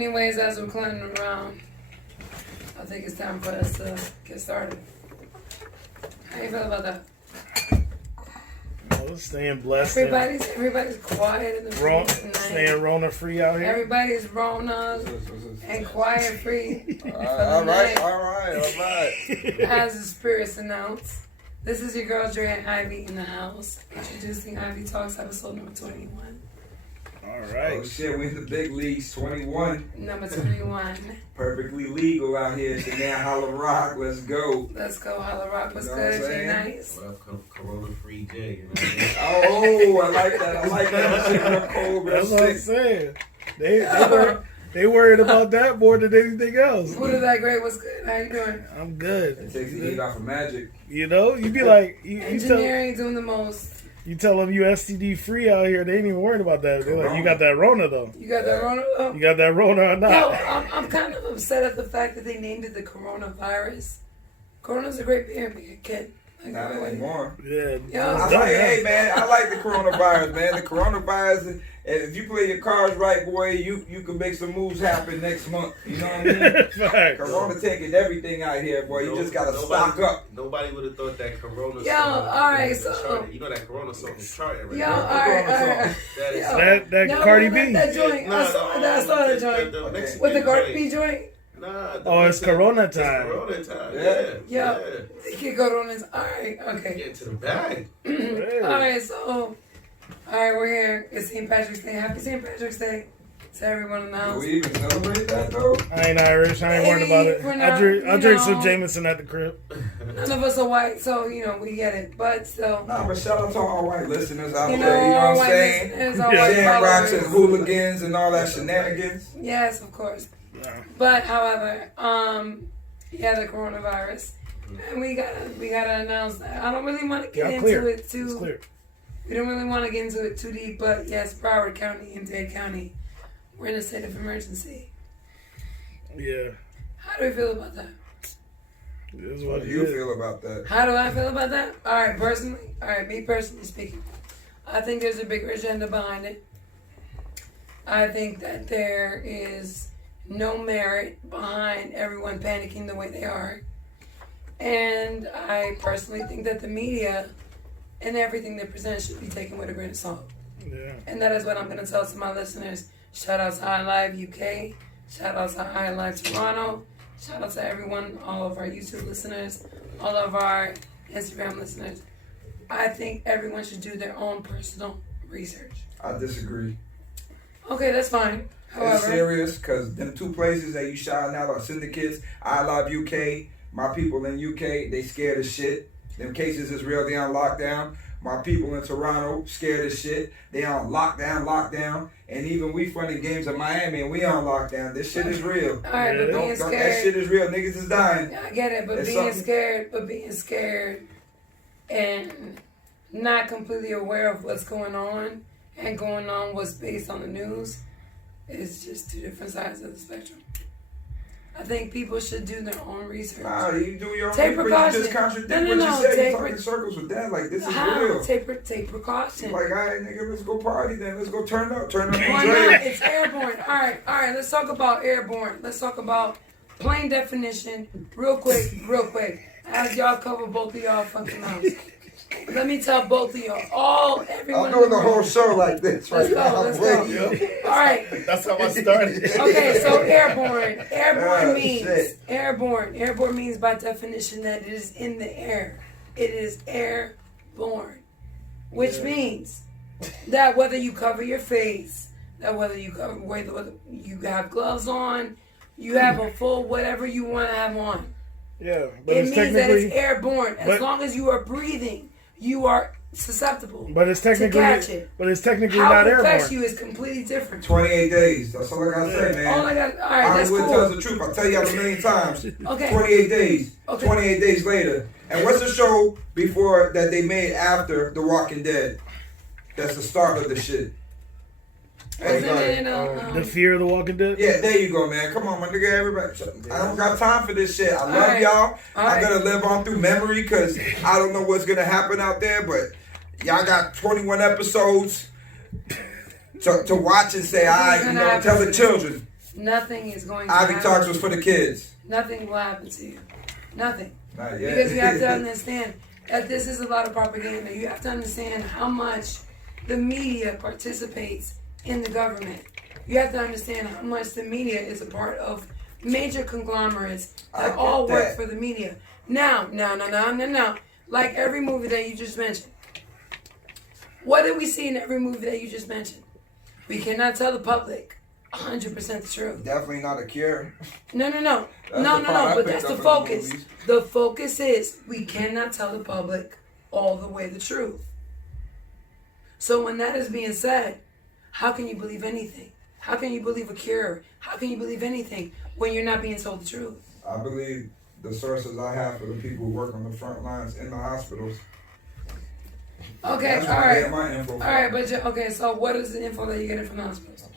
Anyways, as we're climbing around, I think it's time for us to get started. How you feel about that? Oh, staying blessed. Everybody's quiet in the room tonight. Staying Rona free out here. Everybody's Rona and quiet free. All right. As the spirits announce, this is your girl Dre and Ivy in the house. Introducing Ivy Talks, episode number 21. All right. Oh shit, we in the big leagues, 21. Number 21. Perfectly legal out here. Shenanigans Holla Rock. Let's go. Let's go, Holla Rock. What's You know good, what I'm Jay saying? Nice? What up, Corona Free J? You know what I mean? Oh, I like that. Shit real cold, real That's what I'm sick. saying. They worried about that more than anything else. Who did that great? What's good? How you doing? I'm good. It takes the heat off of magic. You know, you be like, you Engineering doing the most. tell them you STD free out here. They ain't even worried about that. They're like, you got that Rona though. You got that Rona? Oh. You got that Rona or not? Yo, I'm kind of upset at the fact that they named it the coronavirus. Corona's a great beer, me, kid. Like, Not anymore. Yeah. Yeah. Hey man, I like the coronavirus, man. The coronavirus, if you play your cards right, boy, you can make some moves happen next month. You know what I mean? Facts. Corona taking everything out here, boy. You just gotta stock up. Nobody would have thought that Corona Yo, song alright, was so- charted. You know that Corona song is charting right Yo, now. alright. That is Yo. That No, Cardi that- B. That joint. I saw that joint. The Mexican With the Cardi joint. B joint? Nah. Oh, it's Corona time. It's Corona time. Yeah. Yeah. The kid Corona's. Alright, okay. Get to the bag. Alright, so. Alright, we're here. It's St. Patrick's Day. Happy St. Patrick's Day to everyone in the Do house. we even celebrate that though? I ain't Irish. I ain't worried about it. We're not, I drink you some know. Jameson at the crib. None of us are white, so, we get it. But still. Nah, but shout out to all white listeners out You know, there. You know our what I'm white saying? listeners, our Yeah. white Jam rocks and followers. hooligans and all that shenanigans. Yes, of course. Nah. But however, the coronavirus, and we gotta announce that. I don't really want to get Y'all into clear. it It's too. clear. We don't really want to get into it too deep. But yes, Broward County and Dade County, we're in a state of emergency. Yeah. How do we feel about that? That's What what do it you is. feel about that? How do I feel about that? Me personally speaking, I think there's a bigger agenda behind it. I think that there is no merit behind everyone panicking the way they are. And I personally think that the media and everything they present should be taken with a grain of salt. Yeah. And that is what I'm going to tell to my listeners. Shout out to iLive UK. Shout out to iLive Toronto. Shout out to everyone, all of our YouTube listeners, all of our Instagram listeners. I think everyone should do their own personal research. I disagree. Okay, that's fine. It's However, serious because them two places that you shouting out are syndicates. I love UK. My people in UK, they scared as shit. Them cases is real. They on lockdown. My people in Toronto scared as shit. They on lockdown. And even we funding games in Miami and we on lockdown. This shit is real. all right, but Yeah. being That scared. shit is real. Niggas is dying. I get it, but It's being something- scared and not completely aware of what's going on and going on what's based on the news is just two different sides of the spectrum. I think people should do their own research. Nah, you do your own Take research. You precaution. just contradict No, what no, you said. take You talking in circles with that. Like, this is How? real. Take precaution. Like, all right, nigga, let's go party then. Let's go turn up. Turn up Why on not? Drake. It's airborne. All right. Let's talk about airborne. Let's talk about plain definition, real quick. As y'all cover both of y'all fucking mouths. Let me tell both of y'all, everyone. I'm doing the whole show like this right Let's go. now. Let's Wait, go. yo. All right. That's how I started. Okay, so airborne. Airborne Oh, means shit. airborne. Airborne means by definition that it is in the air. It is airborne, which means that whether you cover your face, whether you have gloves on, you have a full whatever you want to have on. Yeah, but It it's means that it's technically, airborne. As but- long as you are breathing, you are susceptible but it's to catch technically, it. but it's technically How not it affects airborne. you is completely different. 28 days. That's all I gotta say, man. All I got. All right, that's Hollywood tells cool. the truth. I tell y'all a million times. Okay. 28 days. Okay. 28 days later. And what's the show before that they made after The Walking Dead? That's the start of the shit. Wasn't Anybody? it, The Fear of the Walking Dead. Yeah, there you go, man. Come on, my nigga, everybody. I don't got time for this shit. I love right. y'all. All I'm right. gonna live on through memory because I don't know what's gonna happen out there, but y'all got 21 episodes to watch and say, all right, tell the children. nothing is going to Ivy happen. Talks was for the kids. Nothing will happen to you. Nothing. Not yet. Because you have to understand that this is a lot of propaganda. You have to understand how much the media participates in the government. You have to understand how much the media is a part of major conglomerates I that get all work that. for the media. Now. Like every movie that you just mentioned. What did we see in every movie that you just mentioned? We cannot tell the public 100% the truth. Definitely not a cure. No. That's the part I But picked that's the up in the focus. movies. The focus is we cannot tell the public all the way the truth. So when that is being said, how can you believe anything? How can you believe a cure? How can you believe anything when you're not being told the truth? I believe the sources I have for the people who work on the front lines in the hospitals. Okay, That's all where I right. get my info All from. right, but okay, so what is the info that you're getting from the hospitals?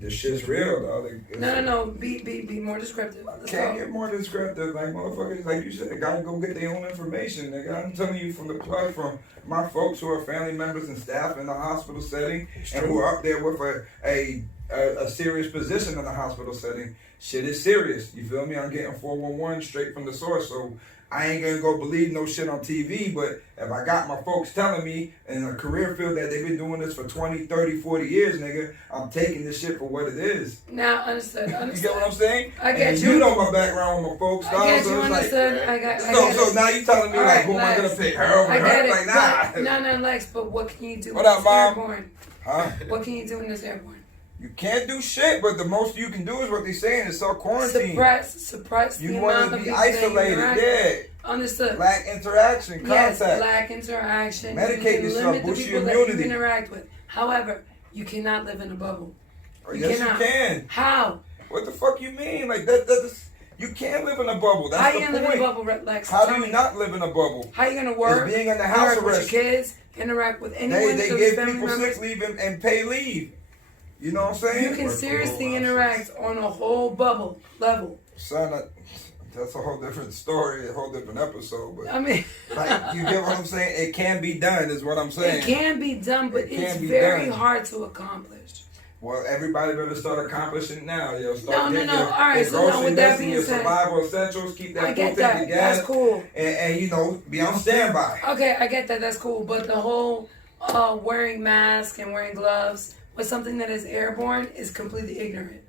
This shit's real, though. No. Be more descriptive. Let's Can't go. get more descriptive. Like, motherfuckers, like you said, gotta go get their own information. Nigga, I'm telling you from the plug from my folks who are family members and staff in the hospital setting and who are up there with a serious position in the hospital setting. Shit is serious. You feel me? I'm getting 411 straight from the source. So I ain't gonna go believe no shit on TV, but if I got my folks telling me in a career field that they've been doing this for 20, 30, 40 years, nigga, I'm taking this shit for what it is. Now, understood. You get what I'm saying? I get and you. You know my background with my folks, dog. I get so you, it's like, understood. I get so it. now you telling me All like, right, who am I Lex. gonna pick? Her over I get her? it. Like, nah. No, Lex, but what can you do What when up, it's Mom? airborne? Huh? What can you do when it's airborne? You can't do shit, but the most you can do is what they're saying is self-quarantine. Suppress You the want amount to of be people that you isolated, interact yeah. with. Understood. Lack interaction, Yes, contact. lack interaction. Medicate You can yourself, limit the boost people your that you immunity. interact with. However, you cannot live in a bubble. Or You yes, cannot. you can. How? What the fuck you mean? Like that's you can't live in a bubble. That's How the you point. gonna live in a bubble, Lex? How Tell do you me. not live in a bubble? How you gonna work? It's being in the house interact with arrest. your kids, interact with anyone. They of give family people members. sick leave and pay leave. You know what I'm saying? You can seriously interact on a whole bubble level. Son, that's a whole different story, a whole different episode. But I mean, like, you get what I'm saying? It can be done, is what I'm saying. it can be done, but It can it's be very done. hard to accomplish. Well, everybody better start accomplishing now. Yo, start No. getting All right, your so now grocery with that list and being your said, survival essentials. Keep that I food get tank that. together. That's cool. And you know, be on standby. Okay, I get that. That's cool. But the whole wearing masks and wearing gloves with something that is airborne is completely ignorant.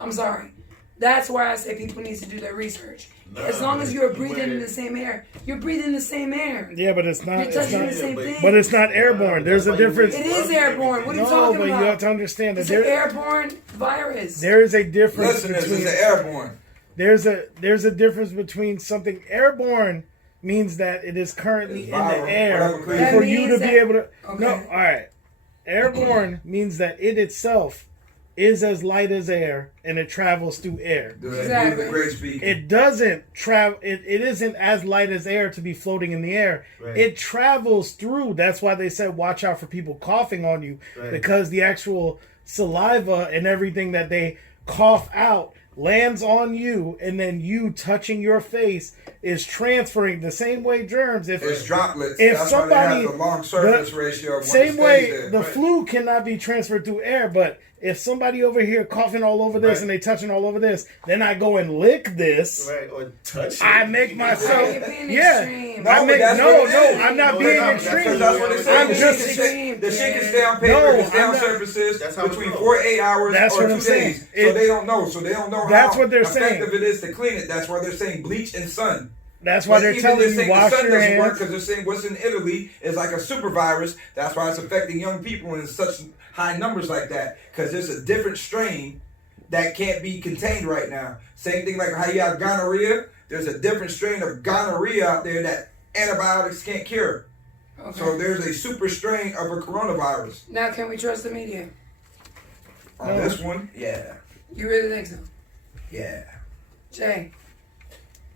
I'm sorry. That's why I say people need to do their research. As long as you're breathing in the same air, you're breathing the same air. Yeah, but it's not. You're It's touching the not. same thing. But it's not airborne. There's a difference. It is airborne. What are you No, talking but you about? have to understand that It's an airborne virus. there is a difference Listeners, between. it's airborne. There's a difference between something airborne means that it is currently It's in viral, the air whatever creates That for you to means be that- able to. Okay. No, all right. Airborne means that it itself is as light as air and it travels through air. Exactly. The great speaking. It doesn't travel. It isn't as light as air to be floating in the air. Right. It travels through. That's why they said watch out for people coughing on you, Right. because the actual saliva and everything that they cough out lands on you, and then you touching your face is transferring the same way germs. If It's droplets. if That's somebody- why they have the long surface ratio. When same it stays way there. the flu cannot be transferred through air, but if somebody over here coughing all over this Right. and they touching all over this, then I go and lick this. Right, or touch I it. make Why myself. are you being Yeah. extreme? No, I but make that's no, what it is. I'm not No, being that's extreme. because that's what it says. I'm The just shit can the shit can Yeah. stay on paper. No, it can stay I'm on not- surfaces That's how it between goes. 4 8 hours That's or what 2 I'm saying. days. It- So they don't know. So they don't know That's how what they're saying. effective it is to clean it. That's why they're saying bleach and sun. That's why But they're even telling you saying wash the sun your doesn't work hands. because they're saying what's in Italy is like a super virus. That's why it's affecting young people in such high numbers like that. Because there's a different strain that can't be contained right now. Same thing like how you have gonorrhea. There's a different strain of gonorrhea out there that antibiotics can't cure. Okay. So there's a super strain of a coronavirus. Now, can we trust the media? On No. this one, yeah, You really think so? yeah. Jay.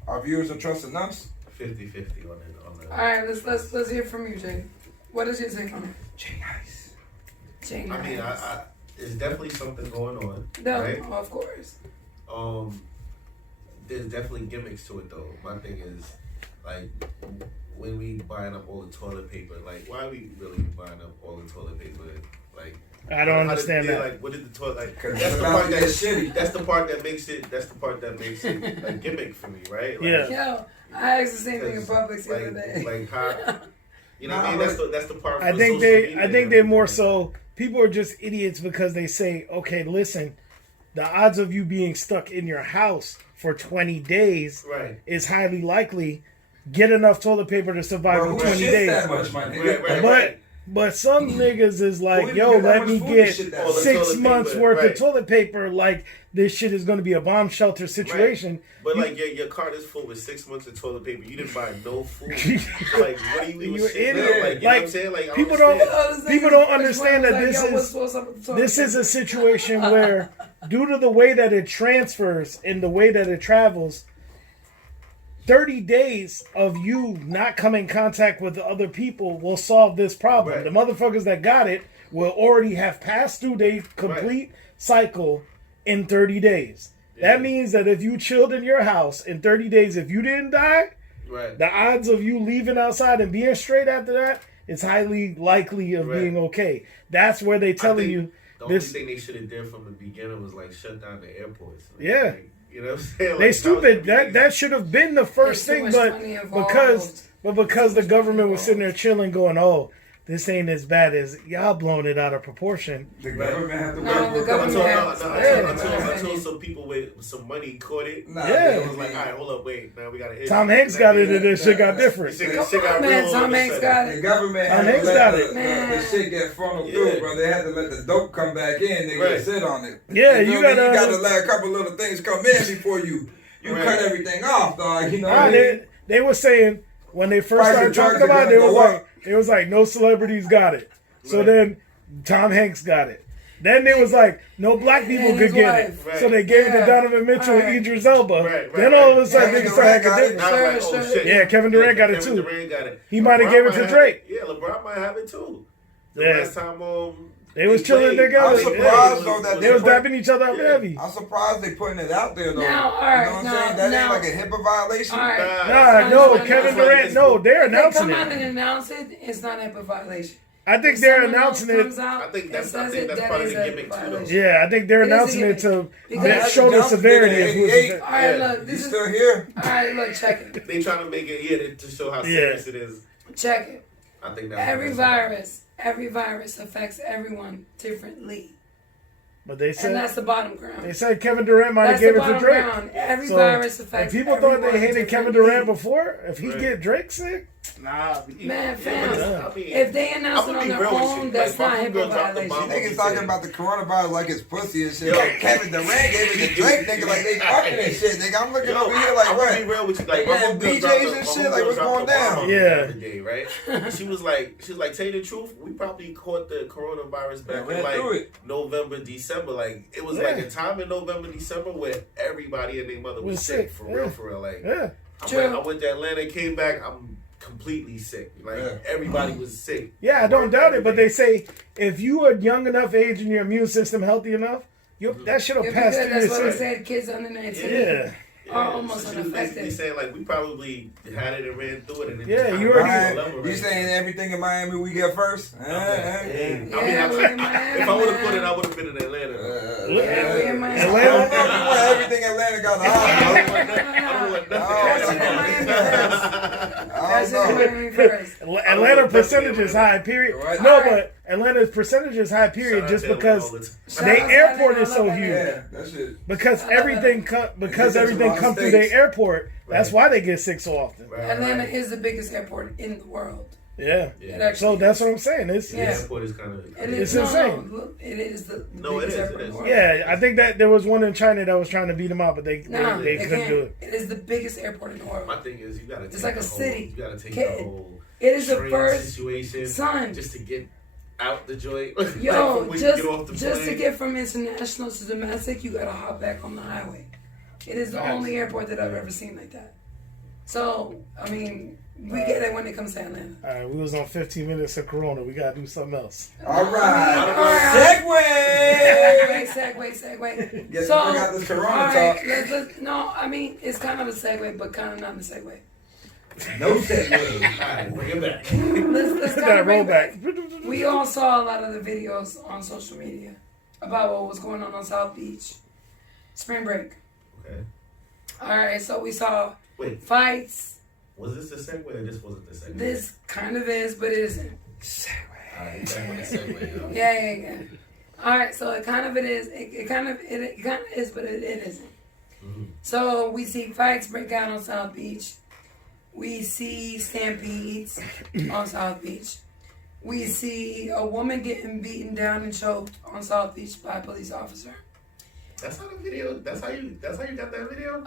Our viewers are trusting us. 50-50 on it. All right, let's hear from you, Jay. What is your take on it? Jay Nice. Jay, I mean, I it's definitely something going on. no, Right? of course. There's definitely gimmicks to it though. My thing is, like, when we buying up all the toilet paper, like, why are we really buying up all the toilet paper? Like, I don't How did understand they, that. Like, what did the toilet like? 'Cause That's it's the about part to that's get shitty. That's the part that makes it. That's the part that makes it like gimmick for me, right? Like, Yeah. Yo, I asked the same thing in Publix the other like, day. like how, you know what I mean? Nah, That's the part. I for think social they media I and think they're more everything. so people are just idiots because they say, okay, listen, the odds of you being stuck in your house for 20 days Right. is highly likely. Get enough toilet paper to survive Bro, for who 20 shits days. that much, my nigga? Right, right, But right. but some niggas is Who like, even yo, get that let much me food to get shit that All the much? 6 toilet months paper, worth right. of toilet paper. Like this shit is going to be a bomb shelter situation. But like your cart is full with 6 months of toilet paper. You didn't buy no food. Like what are you even You're shitting in out? it. Like you know Like, what I'm saying? Like I people understand. don't- People don't understand that this is a situation where, due to the way that it transfers and the way that it travels, 30 days of you not coming in contact with the other people will solve this problem. Right. The motherfuckers that got it will already have passed through their complete cycle in 30 days. Yeah. That means that if you chilled in your house in 30 days, if you didn't die, Right. the odds of you leaving outside and being straight after that is highly likely of Right. being okay. That's where they telling think you The only this. thing they should have did from the beginning was like shut down the airports. Like, Yeah. like, you know what I'm saying? Like, They was stupid. the That should have been the first There's too thing, much but money involved. because the government was sitting there chilling, going, "Oh, this ain't as bad as y'all blowing it out of proportion." The government have to No, work the with government government. has- Until some people with some money caught it. Nah, Yeah. It was like, all right, hold up, wait, man, we got to. Tom Hanks got it, and this shit got different. Shit Come got on, real man. all Tom of a Hanks sudden. got The it. government Tom had to Hanks let got the, it. the, Man. the shit get funneled Yeah. through, bro. They had to let the dope come back in. They Right. right. sit on it. Yeah, you feel me? gotta- You gotta let a couple little things come in before you Right. cut everything off, dog. You know what Nah, I mean? they were saying when they first Price of started drugs talking about it, are gonna they was like no celebrities got it. So Right. then Tom Hanks got it. Then they was like no black people And his could get wife. it. So they gave it to Yeah. Donovan Mitchell Right. and Idris Elba. Right, Then all of a right. sudden Kevin niggas started Durant got having it. different. Now I'm like, Sure, oh sure. shit. Yeah, Kevin Durant got it Kevin too. Durant got it. He might have LeBron gave it might to have Drake. Yeah, LeBron might have it too. The Yeah. last time They was chilling played, together. I'm Yeah. surprised though that They was put- dapping each other up Yeah. heavy. I'm surprised they putting it out there though. Now, all you right, know what I'm now- saying? That now- ain't like a HIPAA violation. All right. Nah, no, Nah, Kevin nah, Durant, no, they're If they announcing come out it. and announce it, it's not a violation. I think If they're someone else announcing it. comes out I think and that's says part that of is the a gimmick too, though. violation. Yeah, I think they're It is a announcing it gimmick. to Because- show the Announcing severity it of at who's 88. All right, Yeah. look, You this is. still here? All right, look, check it. They trying to make it to show how Yeah. serious it is. Check it. I think that's Every virus affects everyone differently. But they And said that's the bottom ground. they said Kevin Durant might have That's the gave it to bottom Drake. ground. Every So, virus if affects people thought they everyone hated Kevin differently. Durant before, if he Right. get Drake sick, nah. Man, fam, I mean, if they announce it on their own, that's not HIPAA You violation. niggas talking about the coronavirus like it's pussy and shit. Yo. Like Kevin Durant gave it to Drake, nigga, like they fucking and shit, nigga. I'm looking Yo, over here like, I'm gonna be what? real with you. Like, Yeah, my homegirl BJs dropped and my shit, like, homegirl what's dropped going a down? bomb Yeah. the other day, right? She was like, tell you the truth, we probably caught the coronavirus back Yeah, in ran through like it. November, December. Like, it was Yeah. like a time in November, December where everybody and their mother was Was sick. sick, For yeah. real, for real. Like, Yeah. I went to Atlanta, came back, I'm completely sick. Like, Yeah. everybody was sick. Yeah, I don't doubt it. But they say if you are young enough age and your immune system healthy enough, that should have If passed you through that's your what I system. said, kids under 19 Yeah. are almost so she was basically unaffected. saying like we probably had it and ran through it. And it Yeah, just kinda you got already- to a level You right saying now. everything in Miami we get first? Hey, Yeah, I we in Miami, if I would have man. put it, I would have been in Atlanta. Yeah, we in Miami. I don't know if you want everything Atlanta got to I offer. don't want nothing. I don't want That's in Miami first. nothing. I That's don't in know. Miami first. Atlanta percentage is high, period. Right. No, Alright. but Atlanta's percentage is high, period, Shout out just to because Atlanta all the time. Shout they out to airport Atlanta, is so I love huge. Yeah, that shit. Because I love everything Atlanta. because They get everything to come the through States. their airport. That's Right. why they get sick so often. Right, Atlanta right. is the biggest airport in the world. Yeah. Yeah. It actually So that's is. what I'm saying. It's The Yeah. airport is kind of. It It's is insane. No, look, it is the No, it biggest is, airport it in the is. world. yeah, I think that there was one in China that was trying to beat them out, but they No, they they couldn't can't. do it. It is the biggest airport in the world. My thing is, you gotta. It's take like the a whole, city. You gotta take Kid. the whole. It is the train first situation son. just to get out the joint. Yo, Like, when you just get off the to plane. get from international to domestic, you gotta hop back on the highway. It is the Facts. only airport that I've ever seen like that. So, I mean, we get it when it comes to Atlanta. All right, we was on 15 minutes of Corona. We gotta do something else. All right. Segue, Segue. segue. Guess So, we got this Corona all right, talk. no, I mean, it's kind of a segue, but kind of not a segue. No segue. Alright, bring it back. Let's kind That of bring rollback. back. We all saw a lot of the videos on social media about what was going on South Beach. Spring break. Okay. All right, so we saw Wait, fights. was this the segue or this wasn't the segue? This kind of is, but it isn't. Alright, segue, yo. Yeah. All right, so it kind of is, but it isn't. Mhm. So we see fights break out on South Beach. We see stampedes on South Beach. We see a woman getting beaten down and choked on South Beach by a police officer. That's how the video. That's how you got that video.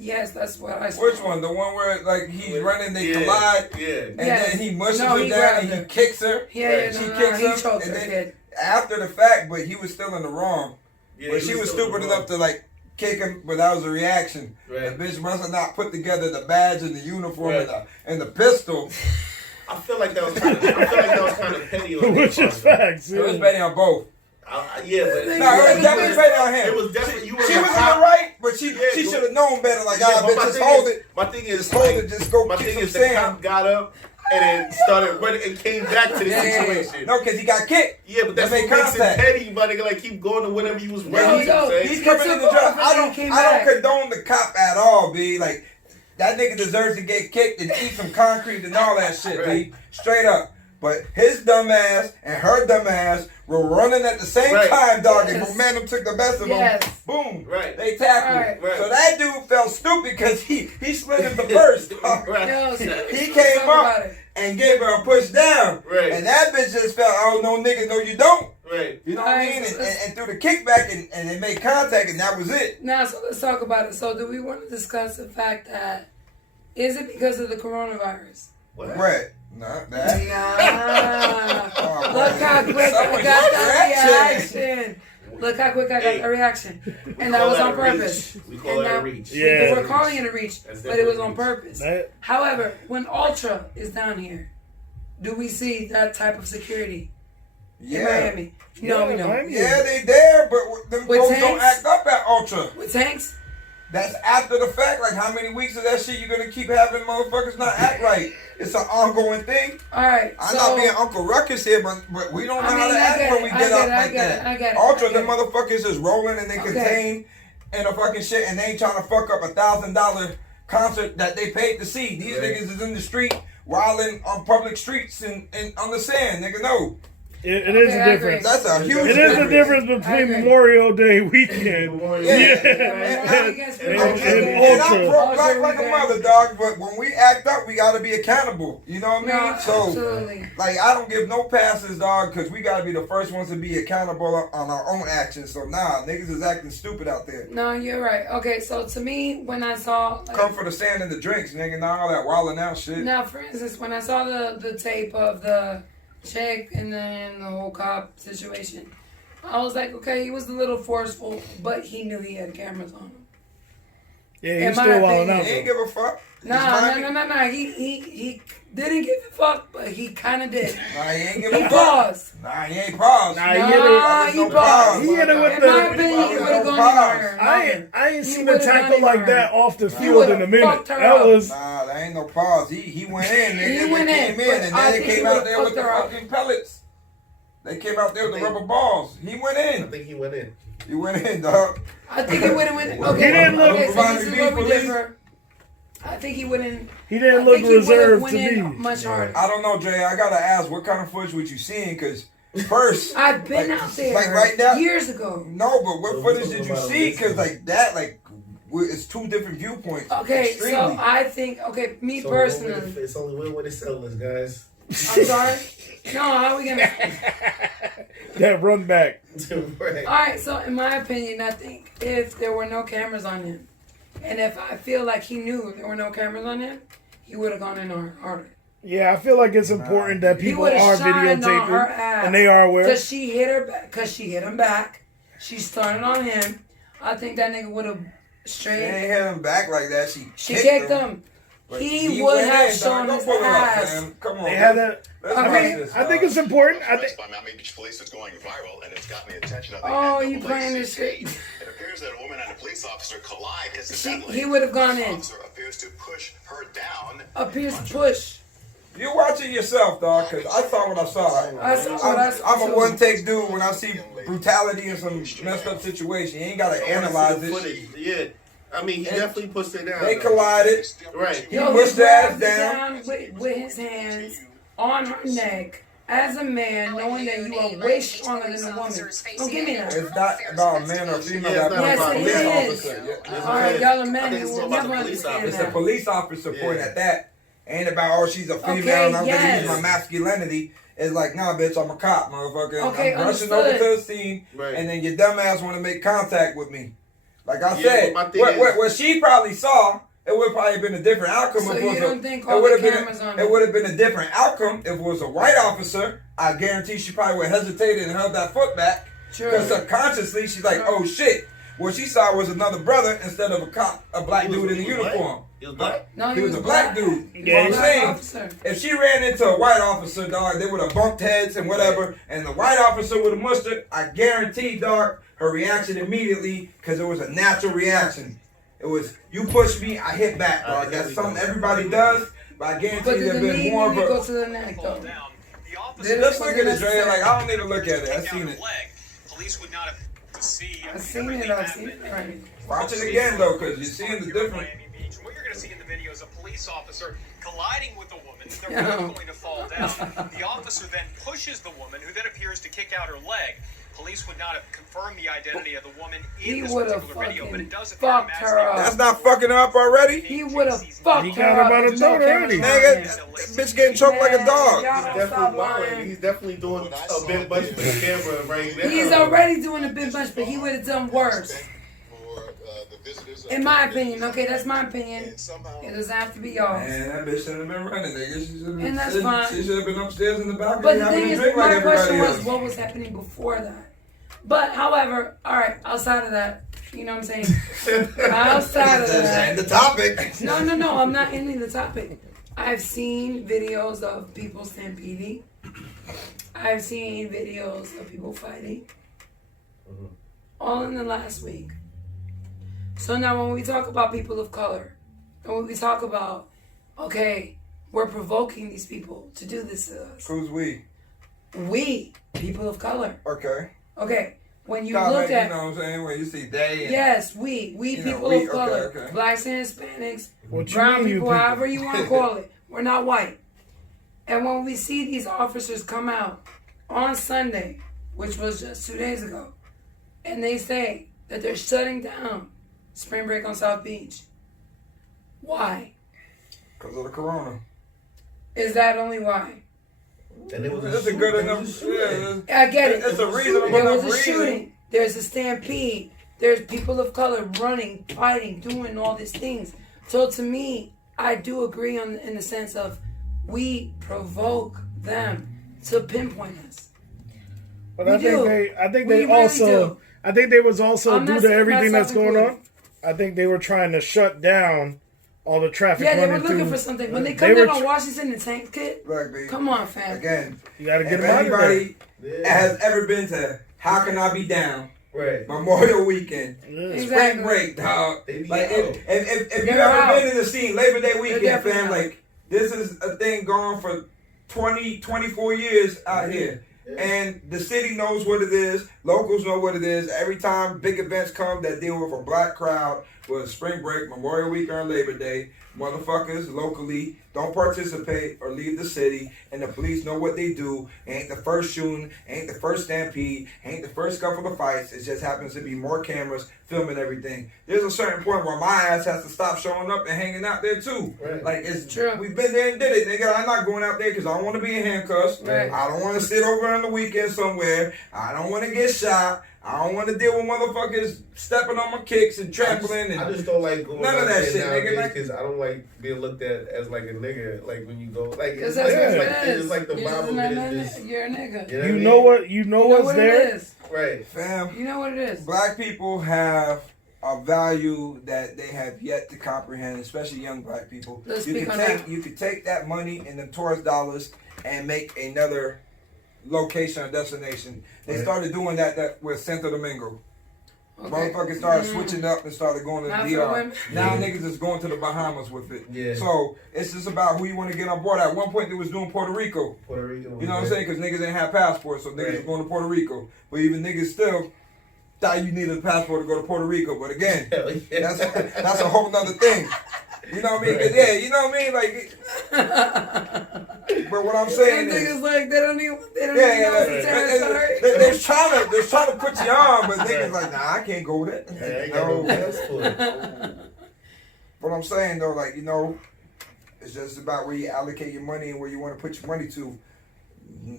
Yes, that's what I saw. Which one? The one where like he's running, they collide, Yeah. and Yes. then he mushes No, her he down grabbed and he her. kicks her. Yeah, she no, kicks he him, choked and her, then kid. after the fact, but he was still in the wrong. Yeah, But he she was still stupid wrong. enough to like kick him, but that was a reaction. Right. The bitch must have not put together the badge and the uniform Right. and the pistol. I feel like that was kind of petty on Which their is part, though. facts. It was betting on both. Yeah, but No, it was definitely betting on him. It was definitely you were She the was in cop. the right, but she Yeah, should have known better. Like, Yeah, ah, but bitch, just hold it. My thing is, Just hold it. Just go my kick thing some is, the sand. cop got up and then started running and came back to the situation. No, because he got kicked. Yeah, but that's They what made makes contact. it petty, but nigga, like keep going to whatever you was Yo, running. yo, He's coming in the took drive. off I and don't came back. condone the cop at all, B. Like, that nigga deserves to get kicked and eat some concrete and all that shit, Right. B. Straight up. But his dumb ass and her dumb ass were running at the same Right. time, dog, and Yes. momentum took the best of Yes. them. Boom. Right. They tackled. Right. Right. So that dude felt stupid because he slid in the first. Right. Yo, so He let's came talk up about it. and gave her a push down. Right. And that bitch just felt, oh, no, nigga, no, you don't. Right. You know what I Alright, mean? so And, let's- and threw the kickback and they made contact and that was it. Now, so let's talk about it. So, do we want to discuss the fact that is it because of the coronavirus? What? Right. Not that. Nah. Oh, Look how quick I Someone got got that reaction. reaction. Look how quick I got Hey. the reaction. And Call that was that on a reach. purpose. We call And that a now- reach. Yeah. We're calling it a reach, That's but it was definitely on a reach. purpose. That- However, when Ultra is down here, do we see that type of security in Yeah. Miami? No, we don't. Miami. Yeah, they there, but them With folks don't tanks? act up at Ultra. With tanks? That's after the fact. Like, how many weeks of that shit you gonna keep having motherfuckers not act right? It's an ongoing thing. All right. I'm so, not being Uncle Ruckus here, but we don't know I how mean, to I act get when it, we I get get up it, I like get it, that. I get it, Ultra, I the get it. motherfuckers is rolling and they Okay. contain and a fucking shit, and they ain't trying to fuck up $1,000 concert that they paid to see. These Right. niggas is in the street, wilding on public streets and on the sand, nigga. No, It is Okay, a I difference. that's a huge. It is a difference I between agree. Memorial Day weekend. Yeah. Now you guys feel And- like and And I'm Ultra. pro-black Ultra like a weekend. mother, dog. But when we act up, we gotta be accountable. You know what I mean? No, So, absolutely. like, I don't give no passes, dog, because we gotta be the first ones to be accountable on our own actions. So, nah, niggas is acting stupid out there. No, you're right. Okay, so to me, when I saw like, Come for the sand and the drinks, nigga. Not all that wilding out shit. now, for instance, when I saw the tape of the chick and then the whole cop situation, I was like, okay, he was a little forceful, but he knew he had cameras on him. Yeah, In he's my still wilding opinion, out. He ain't though. give a fuck. He's Nah. minding. He didn't give a fuck, but he kind of did. Nah, he ain't give He a fuck. paused. Nah, he ain't paused. Nah, he hit her- He no paused. He hit her with In the- my opinion, he would have gone anywhere. I ain't He seen a would've tackle gone like anywhere. that off the He field in a would've minute. fucked her That up. was Nah, there ain't no pause. He went in, nigga. He They went in, came but in, and I then they think he came out would've there with the fucked her up. fucking pellets. They came out there with the think- rubber balls. He went I in. think he went in. He went in, dog. I think he would have went. He Okay, didn't look- okay, so this is where we Police. differ. I think he wouldn't. he didn't I look think he would've reserved went to in me. much harder. I don't know, Dre. I gotta ask, what kind of footage was you seeing? Because first, I've been like- out there like right now- years ago. no, but what Well, footage we're did you talking see? about Because like that, like it's two different viewpoints. Okay, Extremely. so I think me It's only one way personally. to- It's only one way to sell this, guys. I'm sorry. No, how are we gonna? That run back. Right. All right, so in my opinion, I think if there were no cameras on him, and if I feel like he knew there were no cameras on him, he would have gone in harder. Yeah, I feel like it's important that He people would are have shined on her videotaping ass. and they are aware. Cause she hit her back. Cause she hit him back. She started on him. I think that nigga would have She ain't straight. hit him back like that. She kicked him. But He went would have in, dog. shown Don't his pull it up, ass. man. Come on. They had a. Let's Okay. watch this, I think dog. it's important. I think. Arrest by Miami Beach Police is going viral, and it's gotten the attention of the Oh, you playing NAACP. this shit? It appears that a woman and a police officer collide incidentally. He would have gone The in. officer appears appears to push her down. Appears to push. You watch it yourself, dog, because I saw what I saw. I saw what I saw. I'm a one-take dude when I see brutality in some messed up situation. You ain't got to analyze it. Footage. Yeah. I mean, he definitely pushed it down. They collided. Right. He pushed her ass grabbed down. her with his hands on her neck as a man, knowing that you are way stronger than a woman. Don't give me that. It's not about man or female. Yeah, That's it's not about about police it officer. is. Yeah. All right, y'all are men I think who it's will about never the police understand It's a that. police officer pointing Yeah. at that. Ain't about, oh, she's a female Okay, and I'm going to yes. use my masculinity. It's like, nah, bitch, I'm a cop, motherfucker. Okay, I'm rushing understood. over to the scene, Right. and then your dumb ass want to make contact with me. Like I Yeah, said, but my thing what she probably saw, it would probably been a different outcome. So if it you was don't a, think it all would the have been cameras on it it? would have been a different outcome if it was a white officer. I guarantee she probably would have hesitated and held that foot back. True. Because subconsciously she's like, oh shit. What she saw was another brother instead of a cop, a black He was- dude in the he was black? uniform. He was black? No, He was a black dude. Yeah, What I'm black saying, officer. if she ran into a white officer, dog, they would have bumped heads and whatever, and the white officer would have mushed her. I guarantee, dog, her reaction immediately, because it was a natural reaction. It was, you push me, I hit back, dog. That's something everybody does, but I guarantee But did there's the been knee more need of to go a... to the neck, though? Let's look at it, Dre. Like, I don't need to look at it. I seen it. Police would not have seen. I've seen it, I've seen it already. Watch it again, though, because you're seeing the difference. Miami Beach. What you're going to see in the video is a police officer colliding with a woman. They're Yeah. both going to fall down. The officer then pushes the woman, who then appears to kick out her leg. Police would not have confirmed the identity of the woman He in this would have particular video, but fucking it does appear fucked her up. That's not fucking her up already? He would have fucked He her got up. about There's his no throat cameras already. on Nigga, it. that bitch getting choked like a dog. Y'all He's don't definitely stop wilding. lying. He's definitely doing a big bunch for the camera right now. He's already doing a big bunch, but he would have done worse. In my opinion, okay, that's my opinion. It doesn't have to be y'all. Man, that bitch shouldn't have been running, nigga. She should And that's have fine. She should have been upstairs in the balcony But the having thing a is, drink like my question everybody was, else. what was happening before that? But, however, all right, outside of that, you know what I'm saying? Outside of that, the topic. no, I'm not ending the topic. I've seen videos of people stampeding. I've seen videos of people fighting. All in the last week. So now when we talk about people of color, and when we talk about, okay, we're provoking these people to do this to us. Who's we? We, people of color. Okay. Okay, when you Nah, look man, at, you know what I'm saying? When you see they and yes, we You know, people we, of color, okay. blacks and Hispanics, What you brown mean, you people, people? however you want to call it. We're not white. And when we see these officers come out on Sunday, which was just 2 days ago, and they say that they're shutting down spring break on South Beach, why? because of the corona. Is that only why? And it was It's a good enough. Yeah, I get it. it's a reasonable There enough was a reason. shooting. There's a stampede. There's people of color running, fighting, doing all these things. So to me, I do agree in the sense of we provoke them to pinpoint us. But We I think do. they We really also, do. I think they was also I'm due not to saying everything that's myself going on. included. I think they were trying to shut down all the traffic Yeah, they were running looking through. for something. When they They come were down on tr- Washington and Tank Kid, Look, B, come on, fam. again, You got to get if them out of there. anybody has ever been to How Can I Be Down Right. Memorial Weekend, Yeah. Exactly. spring break, dog. They be Like out. if you They're ever out. been in the scene, Labor Day weekend, definitely fam, out. like this is a thing going for 20, 24 years out here. And the city knows what it is. Locals know what it is. Every time big events come that deal with a black crowd, whether it's spring break, Memorial Week, or Labor Day, motherfuckers locally don't participate or leave the city, and the police know what they do. Ain't the first shooting, ain't the first stampede, ain't the first couple of fights. It just happens to be more cameras filming everything. There's a certain point where my ass has to stop showing up and hanging out there too. Right. Like it's True. We've been there and did it, nigga. I'm not going out there because I don't want to be in handcuffs. Right. I don't want to sit over on the weekend somewhere. I don't want to get shot. I don't want to deal with motherfuckers stepping on my kicks and trampling and I just don't like going None of out that there shit, nigga, like- because I don't like being looked at as like a nigga. Like when you go, like Because it's that's like, what it's like, it is. it's like the You're just Bible not is just you're a nigga. you know, what I You mean? know what? You know You know what's what there. it is. Right. fam. You know what it is. Black people have a value that they have yet to comprehend, especially young black people. Let's you speak can on take that. you could take that money and the tourist dollars and make another location or destination. They Right. started doing that with Santo Domingo. Okay. Motherfuckers started switching up and started going to Not the for DR. women. Now niggas is going to the Bahamas with it. Yeah. So it's just about who you want to get on board. At one point, they was doing Puerto Rico. Puerto Rico. You know what I'm saying? Because niggas ain't have passports, so niggas Right. was going to Puerto Rico. But even niggas still thought you needed a passport to go to Puerto Rico. But again, Hell yeah. that's a whole nother thing. You know what I mean? 'Cause, yeah, you know what I mean? Like, but what I'm saying And is, niggas like they don't even know yeah, it's a territory. they're trying to put you on, but niggas like, nah, I can't go there. Yeah, I ain't got no passport. What I'm saying though, like, you know, it's just about where you allocate your money and where you want to put your money to.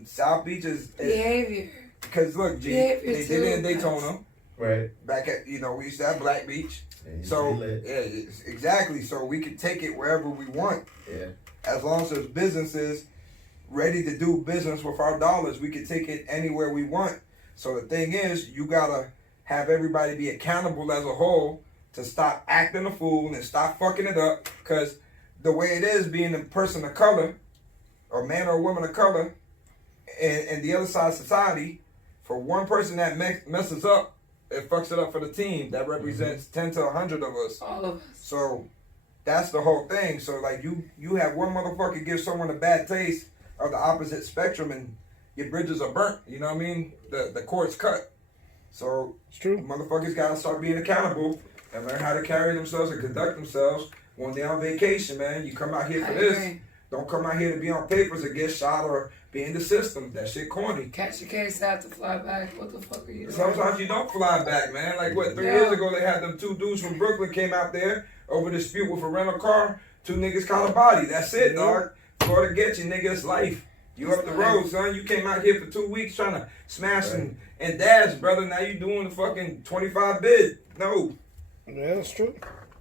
South Beach is Behavior. because look, G, Behavior they did it in too. Daytona. Right. Back at, you know, we used to have Black Beach. Yeah, you So feel it. yeah, exactly. So we can take it wherever we want. Yeah. As long as there's businesses ready to do business with our dollars, we can take it anywhere we want. So the thing is, you gotta have everybody be accountable as a whole to stop acting a fool and stop fucking it up. Cause the way it is, being a person of color, or man or woman of color, and the other side of society, for one person that messes up, it fucks it up for the team. That represents 10 to 100 of us. All of us. So that's the whole thing. So like you have one motherfucker give someone a bad taste of the opposite spectrum and your bridges are burnt. You know what I mean? The cord's cut. So It's true. motherfuckers gotta start being accountable and learn how to carry themselves and conduct themselves when they're on vacation, man. You come out here for I this. agree. Don't come out here to be on papers or get shot or be in the system. That shit corny. Catch a case, have to fly back. What the fuck are you doing? Sometimes you don't fly back, man. Like what, 3 Yeah. years ago they had them 2 dudes from Brooklyn came out there over dispute with a rental car. 2 niggas caught a body. That's it, dog. Florida get you, nigga. It's life. You up the road, son. You came out here for 2 weeks trying to smash and dash, brother. Now you doing the fucking 25 bid. No. Yeah, that's true.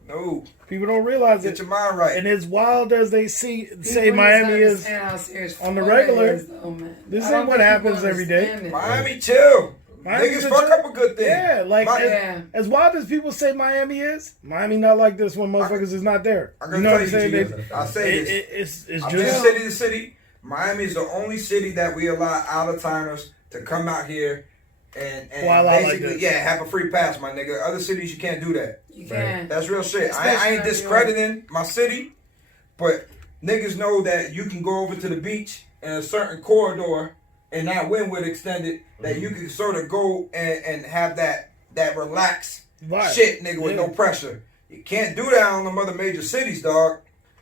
No. People don't realize Get it. your mind right. And as wild as they say People Miami need to is, understand how serious on the Florida regular, is, though, man. this I don't ain't what think happens people every day. understand it. Miami, chill. Miami's Niggas a fuck chill- up a good thing. Yeah, like Yeah. as wild as people say Miami is, Miami not like this when motherfuckers is not there. I'm You gonna know what I'm tell saying? you, They- G, I say this. it's I'm just just city to city. Miami is the only city that we allow out of timers to come out here and Wild out like basically, this. yeah, have a free pass, my nigga. Other cities you can't do that. You can. That's real shit. I Especially ain't New York. discrediting my city, but niggas know that you can go over to the beach in a certain corridor and that windward extended that you can sort of go and have that relaxed Vibe. shit, nigga, with Yeah. no pressure. You can't do that on them other major cities, dog.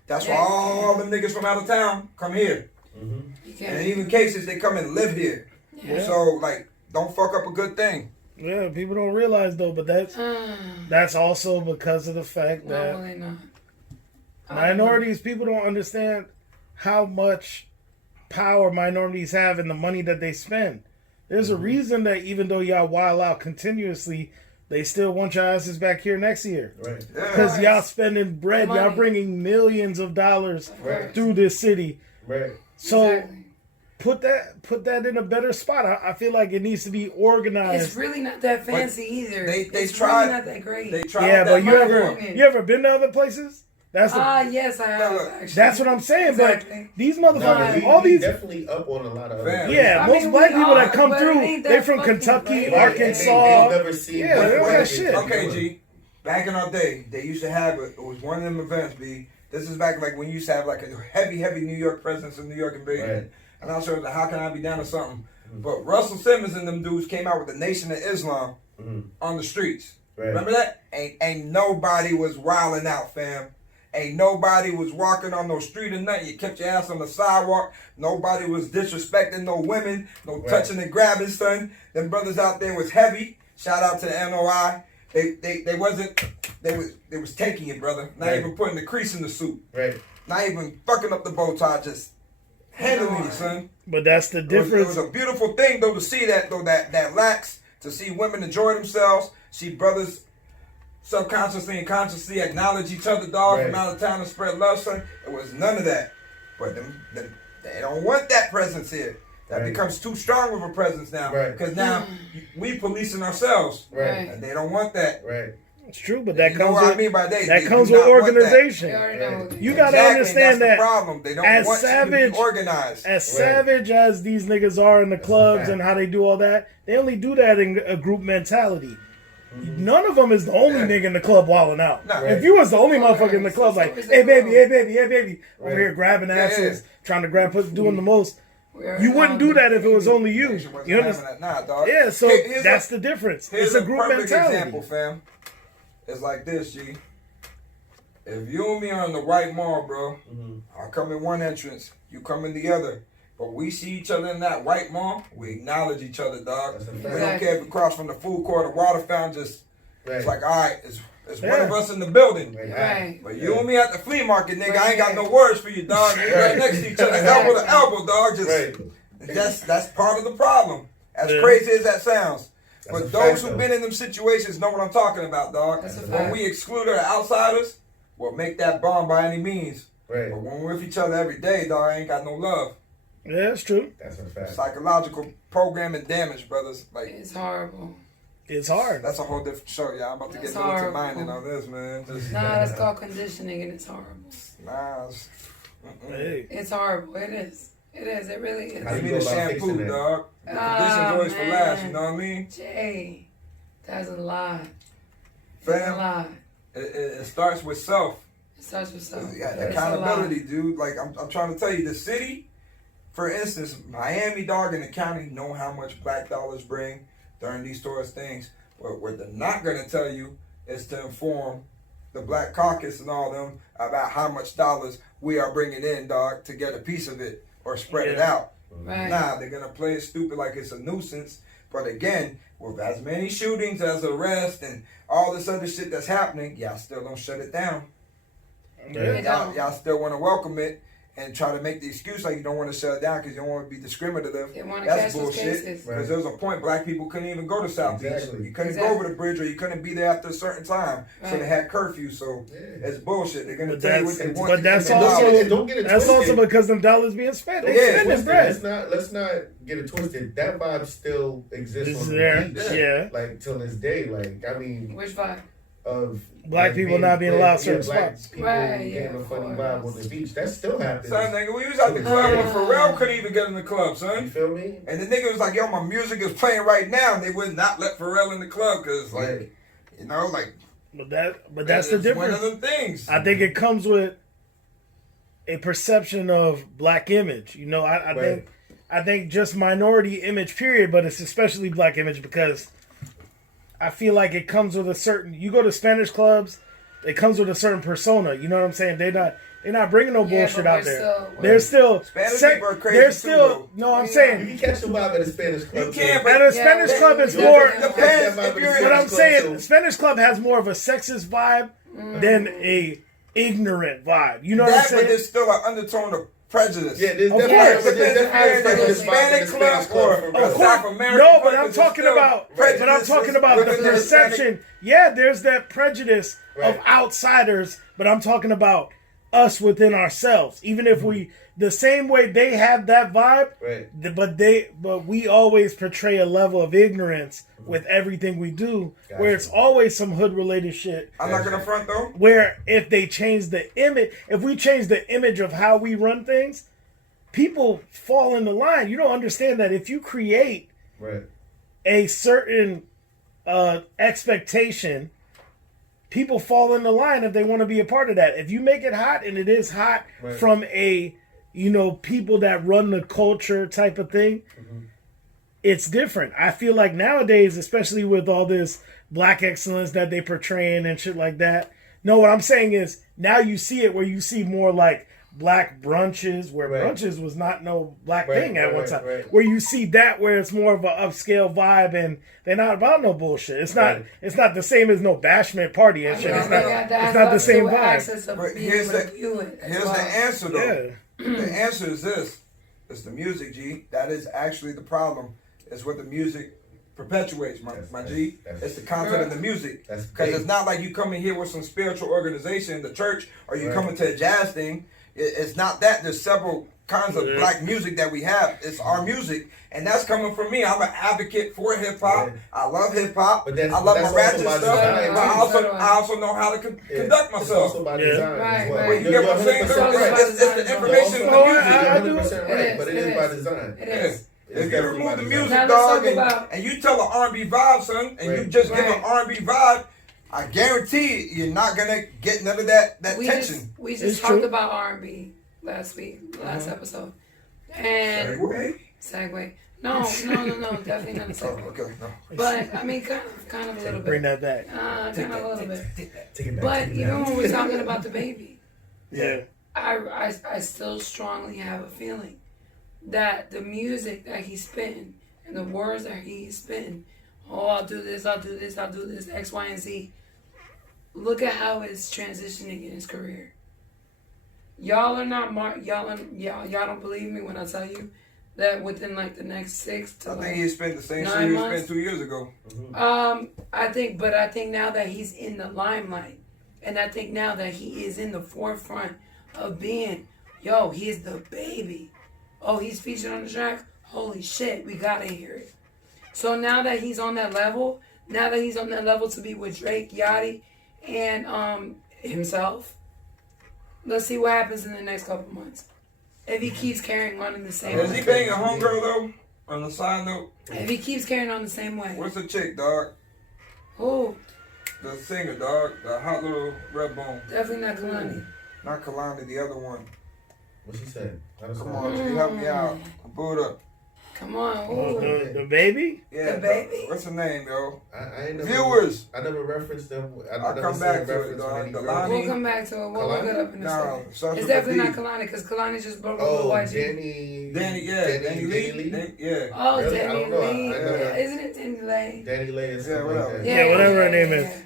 That's why Yeah. all them niggas from out of town come here. You can. And in even cases, they come and live here. Yeah. So, like, don't fuck up a good thing. yeah. People don't realize though, but that's also because of the fact that No, really not. minorities, people don't understand how much power minorities have in the money that they spend. There's a reason that even though y'all wild out continuously, they still want your asses back here next year. Right. Because y'all spending bread, y'all Money. bringing millions of dollars Right. through this city. Right. So Exactly. put that in a better spot. I feel like it needs to be organized. It's really not that fancy either. They it's tried- really not that great. They tried Yeah, that but money. you ever been to other places? That's the, Yes, I have. Look, Actually. that's what I'm saying. Exactly. But these No, motherfuckers, we, all we these, definitely up on a lot of other Fam. things. yeah, I most mean, black we people that are, come but it through, ain't they that from fucking Kentucky, great. Arkansas. They've never seen Yeah, what they don't white got shit. people Okay, doing. G. Back in our day, they used to have it was one of them events. B. This is back like when you used to have like a heavy New York presence in New York invasion. Right. And I was like, how can I be down to something? But Russell Simmons and them dudes came out with the Nation of Islam on the streets. Right. Remember that? Ain't nobody was wilding out, fam. Ain't nobody was walking on no street or nothing. You kept your ass on the sidewalk. Nobody was disrespecting no women, no Right. touching and grabbing, son. Them brothers out there was heavy. Shout out to the NOI. They wasn't. They was taking it, brother. Not Right. even putting the crease in the suit. Right. Not even fucking up the bow tie. Just handling it, son. but that's the It difference. was a beautiful thing though to see that though that lax, to see women enjoy themselves, see brothers subconsciously and consciously acknowledge each other, dog, Right. from out of town and spread love, son. It was none of that. But them they don't want that presence here. That Right. becomes too strong of a presence now. Right. Because now we policing ourselves. Right. And they don't want that. Right. It's true, but that You know comes what I with mean by that? that They comes do with not want that. organization. They already know. You gotta Exactly, understand that's that the problem. They don't as want you to savage- be organized. as savage as these niggas are in the clubs fact. and how they do all that, they only do that in a group mentality. none of them is the only nigga in the club wilding out. Nah. If you was the only motherfucker in the club, like, hey baby, hey baby, hey baby, over Right. here grabbing asses, Yeah. trying to grab pussy, doing the most. We're You wouldn't do that if it was only you. Nation wasn't You having understand? that. Nah, dog. Yeah, so Here's that's the difference. Here's It's a group perfect mentality. example, fam. It's like this, G. If you and me are in the white mall, bro, I come in one entrance, you come in the other. But we see each other in that white mall, we acknowledge each other, dog. That's a We fact. don't care if we cross from the food court or water fountain, just Right. it's like, all right, it's one Yeah. of us in the building. Right. But you and me at the flea market, nigga, I ain't got no words for you, dog. We right next to each other, elbow to elbow, dog. Just Right. that's part of the problem. As Yeah. crazy as that sounds. That's But a those fact, who've though. been in them situations know what I'm talking about, dog. That's a When fact. we exclude our outsiders, we'll make that bond by any means. Right. But when we're with each other every day, dog, I ain't got no love. Yeah, it's true. That's a fact. Psychological programming damage, brothers. Like, It's horrible. It's hard. that's a whole different show, y'all. I'm about to That's get militant horrible. minded on this, man. Just, Nah, that's called conditioning, and it's horrible. nah. Hey. It's horrible. It is. It is. It really is. How Give you me go the about shampoo, fixing that? dog. The Ah, condition's always for last, you man. know what I mean? Jay, that's a lie. It's a Fam, lie. it starts with self. It starts with self. Yeah, It's a accountability, lie. dude. Like I'm trying to tell you, the city, for instance, Miami, dog, and the county know how much black dollars bring during these tourist things. What they're not gonna tell you is to inform the Black Caucus and all them about how much dollars we are bringing in, dog, to get a piece of it or spread it Yeah. out. Right. Nah, they're gonna play it stupid like it's a nuisance. But again, with as many shootings as arrests and all this other shit that's happening, y'all still don't shut it down. They Y'all, don't. y'all still want to welcome it and try to make the excuse like you don't want to shut it down because you don't want to be discriminative. They want to That's catch those bullshit. cases. Because there was a point black people couldn't even go to South Beach. Exactly. You couldn't Exactly. go over the bridge or you couldn't be there after a certain time. So Right. they had curfew. So Yeah. it's bullshit. They're gonna But tell you what that's- they want. but you that's can't also- acknowledge it. Don't get it That's twisted. also because them dollars being spent. They Yeah, spend this Let's bread. let's not get it twisted. That vibe still exists It's on the there. beach. Yeah. Like till this day. Like I mean, Which vibe? of Black people not being allowed certain spots. People Right, getting yeah, a of funny course. vibe on the beach. That still happens. Son, nigga, we was at the club when Pharrell couldn't even get in the club, You son. feel me? And the nigga was like, yo, my music is playing right now. And they would not let Pharrell in the club because, like, Right. you know, like, But that's the it's one difference. of them things. I think it comes with a perception of black image. You know, Right. I think just minority image period, but it's especially black image because I feel like it comes with a certain. You go to Spanish clubs, it comes with a certain persona. You know what I'm saying? They're not bringing no Yeah, bullshit but out we're there. still- They're still Spanish people are crazy They're too, still though. no. I'm Yeah. saying You can catch the vibe at a Spanish club. You can, too. but at a Yeah, Spanish but- club, it's Yeah, more. but- depends Catch if that you're vibe in But at a I'm Spanish saying club, too. Spanish club has more of a sexist vibe than a ignorant vibe. You know what I'm that, but saying? there's still an undertone of prejudice. Yeah, there's Of definitely course. but there's Depends if you're in definitely a prejudice vibe in Hispanic the Spanish club or for a real. South American No, club, but I'm there's talking still about. But I'm prejudices talking about the within Hispanic- perception. Yeah, there's that prejudice of Right. outsiders, but I'm talking about us within ourselves. Even if we, the same way they have that vibe, Right. but we always portray a level of ignorance with everything we do, where it's always some hood related shit. I'm not gonna front though. Where if they change the image, if we change the image of how we run things, people fall in the line. You don't understand that if you create Right. a certain expectation, people fall in the line if they want to be a part of that. If you make it hot, and it is hot Right. from a, people that run the culture type of thing, it's different. I feel like nowadays, especially with all this black excellence that they portraying and shit like that. No, what I'm saying is now you see it where you see more like black brunches, where Right. brunches was not no black Right, thing at right, one right, time. right. Where you see that where it's more of an upscale vibe and they're not about no bullshit. It's not. Right. It's not the same as no bashment party and shit. It's not. It's not the same vibe. Access of But being here's able to the- view it as Here's well. the answer though. Yeah. The answer is this. It's the music, G. That is actually the problem. It's what the music perpetuates, my G. That's- It's the content of the music. That's Because big. it's not like you come in here with some spiritual organization, the church, or you Right. come into a jazz thing. It's not that. There's several kinds of Yeah. black music that we have. It's our music. And that's coming from me. I'm an advocate for hip hop. Yeah. I love hip hop. But that's- I love that's my ratchet also by stuff. design, But too. I also know how to Yeah. conduct It's myself. also by Yeah. design Right, as well. right. Well, you get what I'm saying? It's also by It's the design. information You're in Oh, the music. I do. 100% right, but it is by design. It is. It If you remove the music, Now let's dog, talk about- and you tell an R&B vibe, son, and you Right. just give Right. an R&B vibe, I guarantee you're not gonna get none of that tension. We just It's talked true. about R&B last episode, and Segue? segue. No, definitely not a Oh, segue. okay, no. But I mean, kind of a little Bring bit. that back. Kind of a little bit. Take it back. But even when we're talking about the baby, Yeah. I still strongly have a feeling that the music that he's spitting and the words that he's spitting, oh, I'll do this, X, Y, and Z. Look at how it's transitioning in his career. Y'all are not y'all don't believe me when I tell you that within like the next 6 to I like, think he spent the same 9 shit he months. spent 2 years ago. I think now that he's in the limelight, and I think now that he is in the forefront of being, he is the baby. Oh, he's featured on the track. Holy shit, we gotta hear it. So now that he's on that level, to be with Drake, Yachty, and himself, let's see what happens in the next couple months. If he keeps carrying on in the same Is he way. banging a homegirl though? On the side note, If he keeps carrying on the same way. what's the chick, dog? Who? The singer, dog. The hot little red bone. Definitely not Kalani. Not Kalani, the other one. What she said? Come on, G, help me out. Buddha. Come on. Oh, Ooh. the baby? Yeah, The baby? What's her name, yo? I ain't never, Viewers. I never referenced them. I'll never come seen back to it, reference dog. when he The wrote- line- We'll come back to it. We'll look it up in a No, second. starts It's with a definitely not D. Kalani because Kalani just broke up Oh, with YG. Danny Danny Lee. Yeah. Oh, Really? I Danny don't know. Lee. I never- Isn't it Danny Lay? Danny Lay or something Yeah, whatever. like that. Yeah, whatever her name is.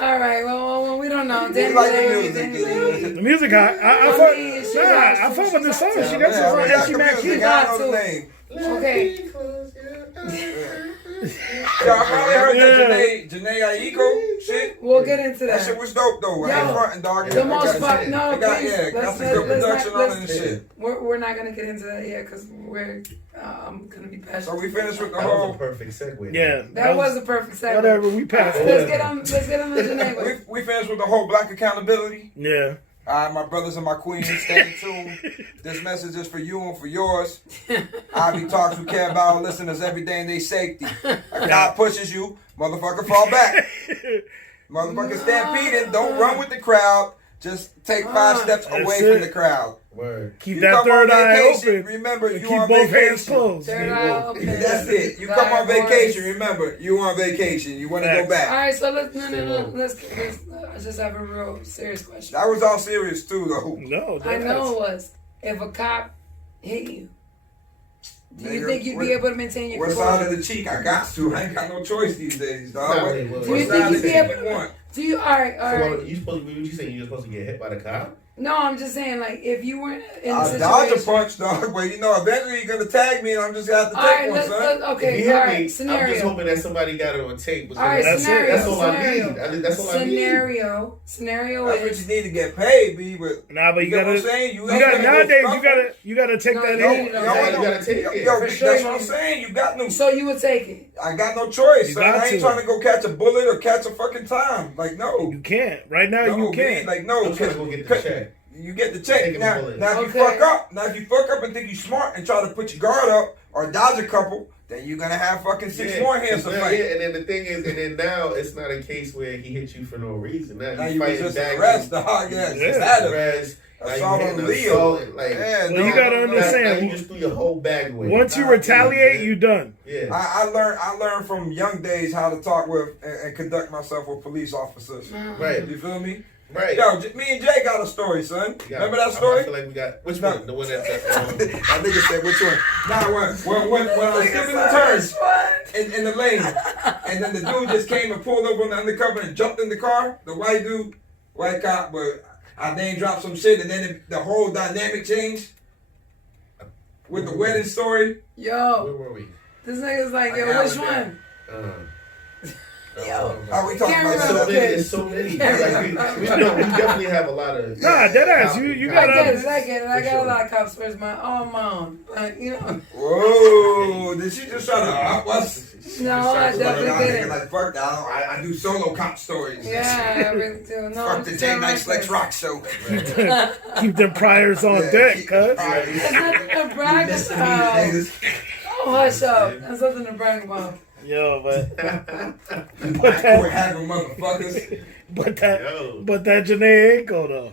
All right. Well, we don't know. We Danny like the Lay. music, Danny dude. Lay. The music hot. I mean, she's fuck. Nah, hot, I too. fuck with the She's song. hot, She too. got some Yeah, from we got MC the Mac music. Keys. I hot, know too. the name. Okay. Yo, I probably heard that Janae Aiko shit. We'll get into That shit that. was dope though. I Yo, ain't frontin', dog. The It most got- fuck. No, it got, please. yeah, got Let's some good not. production on it and shit. We're not gonna get into that yet because I'm gonna be passionate. So we finished with the That was a whole. perfect segue. Yeah. That was a perfect segue. Whatever, we passed Let's it. get on. Let's get on the Janae. We finished with the whole black accountability. Yeah. All right, my brothers and my queens, stay tuned. This message is for you and for yours. Ivy Talks, we care about our listeners every day and their safety. A cop pushes you, motherfucker, fall back. Motherfucker, stampeding, don't run with the crowd. Just take 5 steps That's away it. from the crowd. Word. Keep You that come third on eye vacation, open. remember, And you keep on both hands vacation. closed. Third eye open. That's it. You come on vacation, remember, you on vacation. You want to go All back. right, so let's let's I just have a real serious question. That was all serious too, though. No, I that's- know it was. If a cop hit you, do you Nigga, think you'd what- be able to maintain your What side composure? of the cheek? I got to. I ain't got no choice these days, dog. Nah, What, wait, wait, what Do you side think of you'd the be cheek able you to? want? Do you? All right. So what, you supposed to be? What you saying? You're supposed to get hit by the cop? No, I'm just saying, like, if you were in a I'll situation. dodge a punch, dog, but you know, eventually you're gonna tag me and I'm just gonna have to All take right, one, son. If okay, you all hit right, me, I'm just scenario. hoping that somebody got it on tape. All right, That's it. scenario. That's all I scenario. need. That's all I need. Scenario That's what is. you need to get paid, B. But Nah, but you you know what I'm gotta. saying? You ain't gotta gonna go nowadays. scuffle. You gotta take No, that you hit. don't. You gotta take it. Yo, For that's sure what you I'm need- saying. You got no. So you would take it. I got no choice, You son. got I ain't to. trying to go catch a bullet or catch a fucking time. Like no, You can't. Right now, no, you B. can't. Like no, I'm trying to go get the check. You get the check. Taking the Now, bullet. now if you Okay. fuck up, and think you smart and try to put your guard up or dodge a couple, then you're gonna have fucking 6 more hands to Yeah, fight. and then the thing is, and then now it's not a case where he hit you for no reason. Now Now you you fighting resist back. arrest, dog. Yeah, Yeah. status. Arrest. Now Assault you on hitting Leo. assault, like, Yeah, Well, you gotta now understand. you just threw your whole bag away. Once you Nah, retaliate, yeah. you done. Yeah. I learned from young days how to talk with and conduct myself with police officers. Right. You feel me? Right. Yo, me and Jay got a story, son. Yeah. Remember that I story? feel like we got which No. one? The one that That nigga said which one? Nah, when I was skipping the turns in the lane, and then the dude just came and pulled over on the undercover and jumped in the car. The white dude, white cop, but I name dropped some shit, and then the whole dynamic changed with the wedding story. where Yo, were we? this nigga's like, I yo, got which it, one? Yo. Are we talking Can't about remember. that? It's so many. Like, we definitely have a lot of. Nah, deadass. You I gotta. get it. I For got sure. a lot of cops where's my own mom. Like, you know. Whoa! Did she just try to up us? No, I definitely didn't. Like fuck that. I do solo cop stories. Yeah, I really do. No, I'm Fuck the just J telling Nice my Lex face. Rock show. Keep them priors on deck, cuz. It's not a brag Mr. about. Niggas. Don't hush up. That's something to brag about. Yo, but Quit having motherfuckers. but Yo. that Janae Aiko though.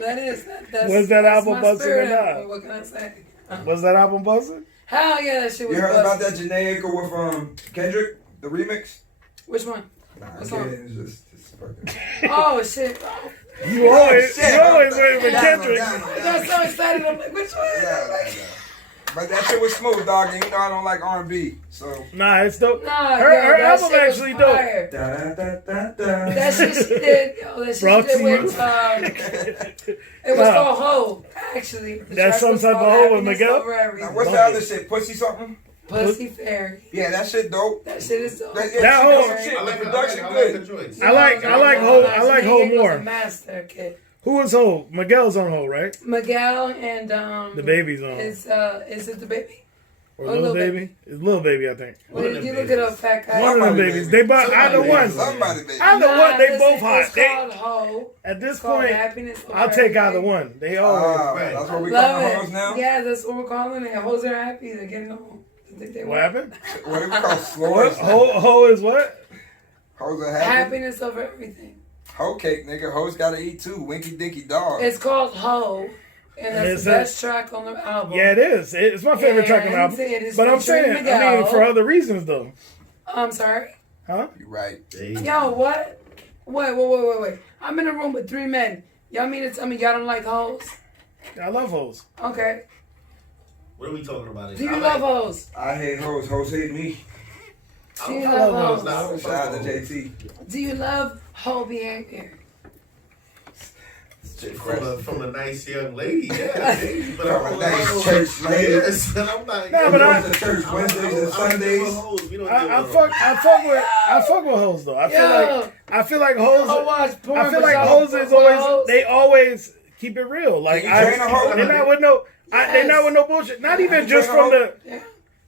That is. That's, Was that that's album my busting or spirit not? animal. What can I say? Was that album buzzing? Hell yeah, that shit was You heard about busting. that Janae Aiko with Kendrick, the remix? Which one? Nah, What's I'm on? kidding. It's just fucking. Oh shit. Oh. You always waiting for Down, Kendrick. down, I down. got so excited. I'm like, which one? Yeah. But that shit was smooth, dog, and you know I don't like R&B, so. Nah, it's dope. Nah, her yo, that album shit was actually dope. fire. Da, da, da, da, da. That shit she did. Yo, that shit Brought she to did you. with. It was Nah. called Ho, actually. The That's track some was type of called Ho with Happiness Miguel? Over Everything. Now, what's the other shit? Pussy something? Pussy Fairy. Yeah, that shit dope. That shit is dope. That That she whole- did some shit. I like The the production I like good. the choice. I like Ho. Janae was more. a master kid. Who is Ho? Miguel's on Ho, right? Miguel and The baby's on. is it the baby? Or Or Lil Lil Baby? It's Lil Baby, I think. Well, One of you them look it up, babies. fat guy. One of them Somebody babies. baby. They both Somebody either baby. one. Somebody, baby. Either one, they listen, both hot. It's They, called Ho. at this It's called point, Happiness Over I'll take either Everything. one. They all. Right. That's what we Love call it. hoes now? Yeah, that's what we're calling it. Hoes are happy. They're getting home. I think they What want happened? What do we call What? slores? Ho is what? Hoes are happy. happiness over everything. Hoe cake, nigga. Hoes gotta eat too. Winky dinky dog. It's called Ho, and that's Is the it? best track on the album. Yeah, it is. It's my favorite track on the And album. it is But I'm featuring saying, I mean, Miguel. for other reasons though. I'm sorry. Huh? You right. Yo, what? Wait. I'm in a room with 3 men. Y'all mean to tell me y'all don't like hoes? I love hoes. Okay. What are we talking about? Do you love hoes? I hate hoes. Hoes hate me. Do you I love love hoes. hoes? Shout out to JT. Do you love hoe behavior? From a nice young lady, yeah. But From a I'm nice church lady. Yes, and I'm not. Nah, but I- Goes to church Wednesdays and Sundays. I fuck with hoes though. I feel like hoes. I watch porn. I feel but like y'all hoes fuck is with always hoes? they always keep it real. Like Can you train a hoe? they're not with no. They're not with no bullshit. Not even you just train a from hoe? the. Yeah.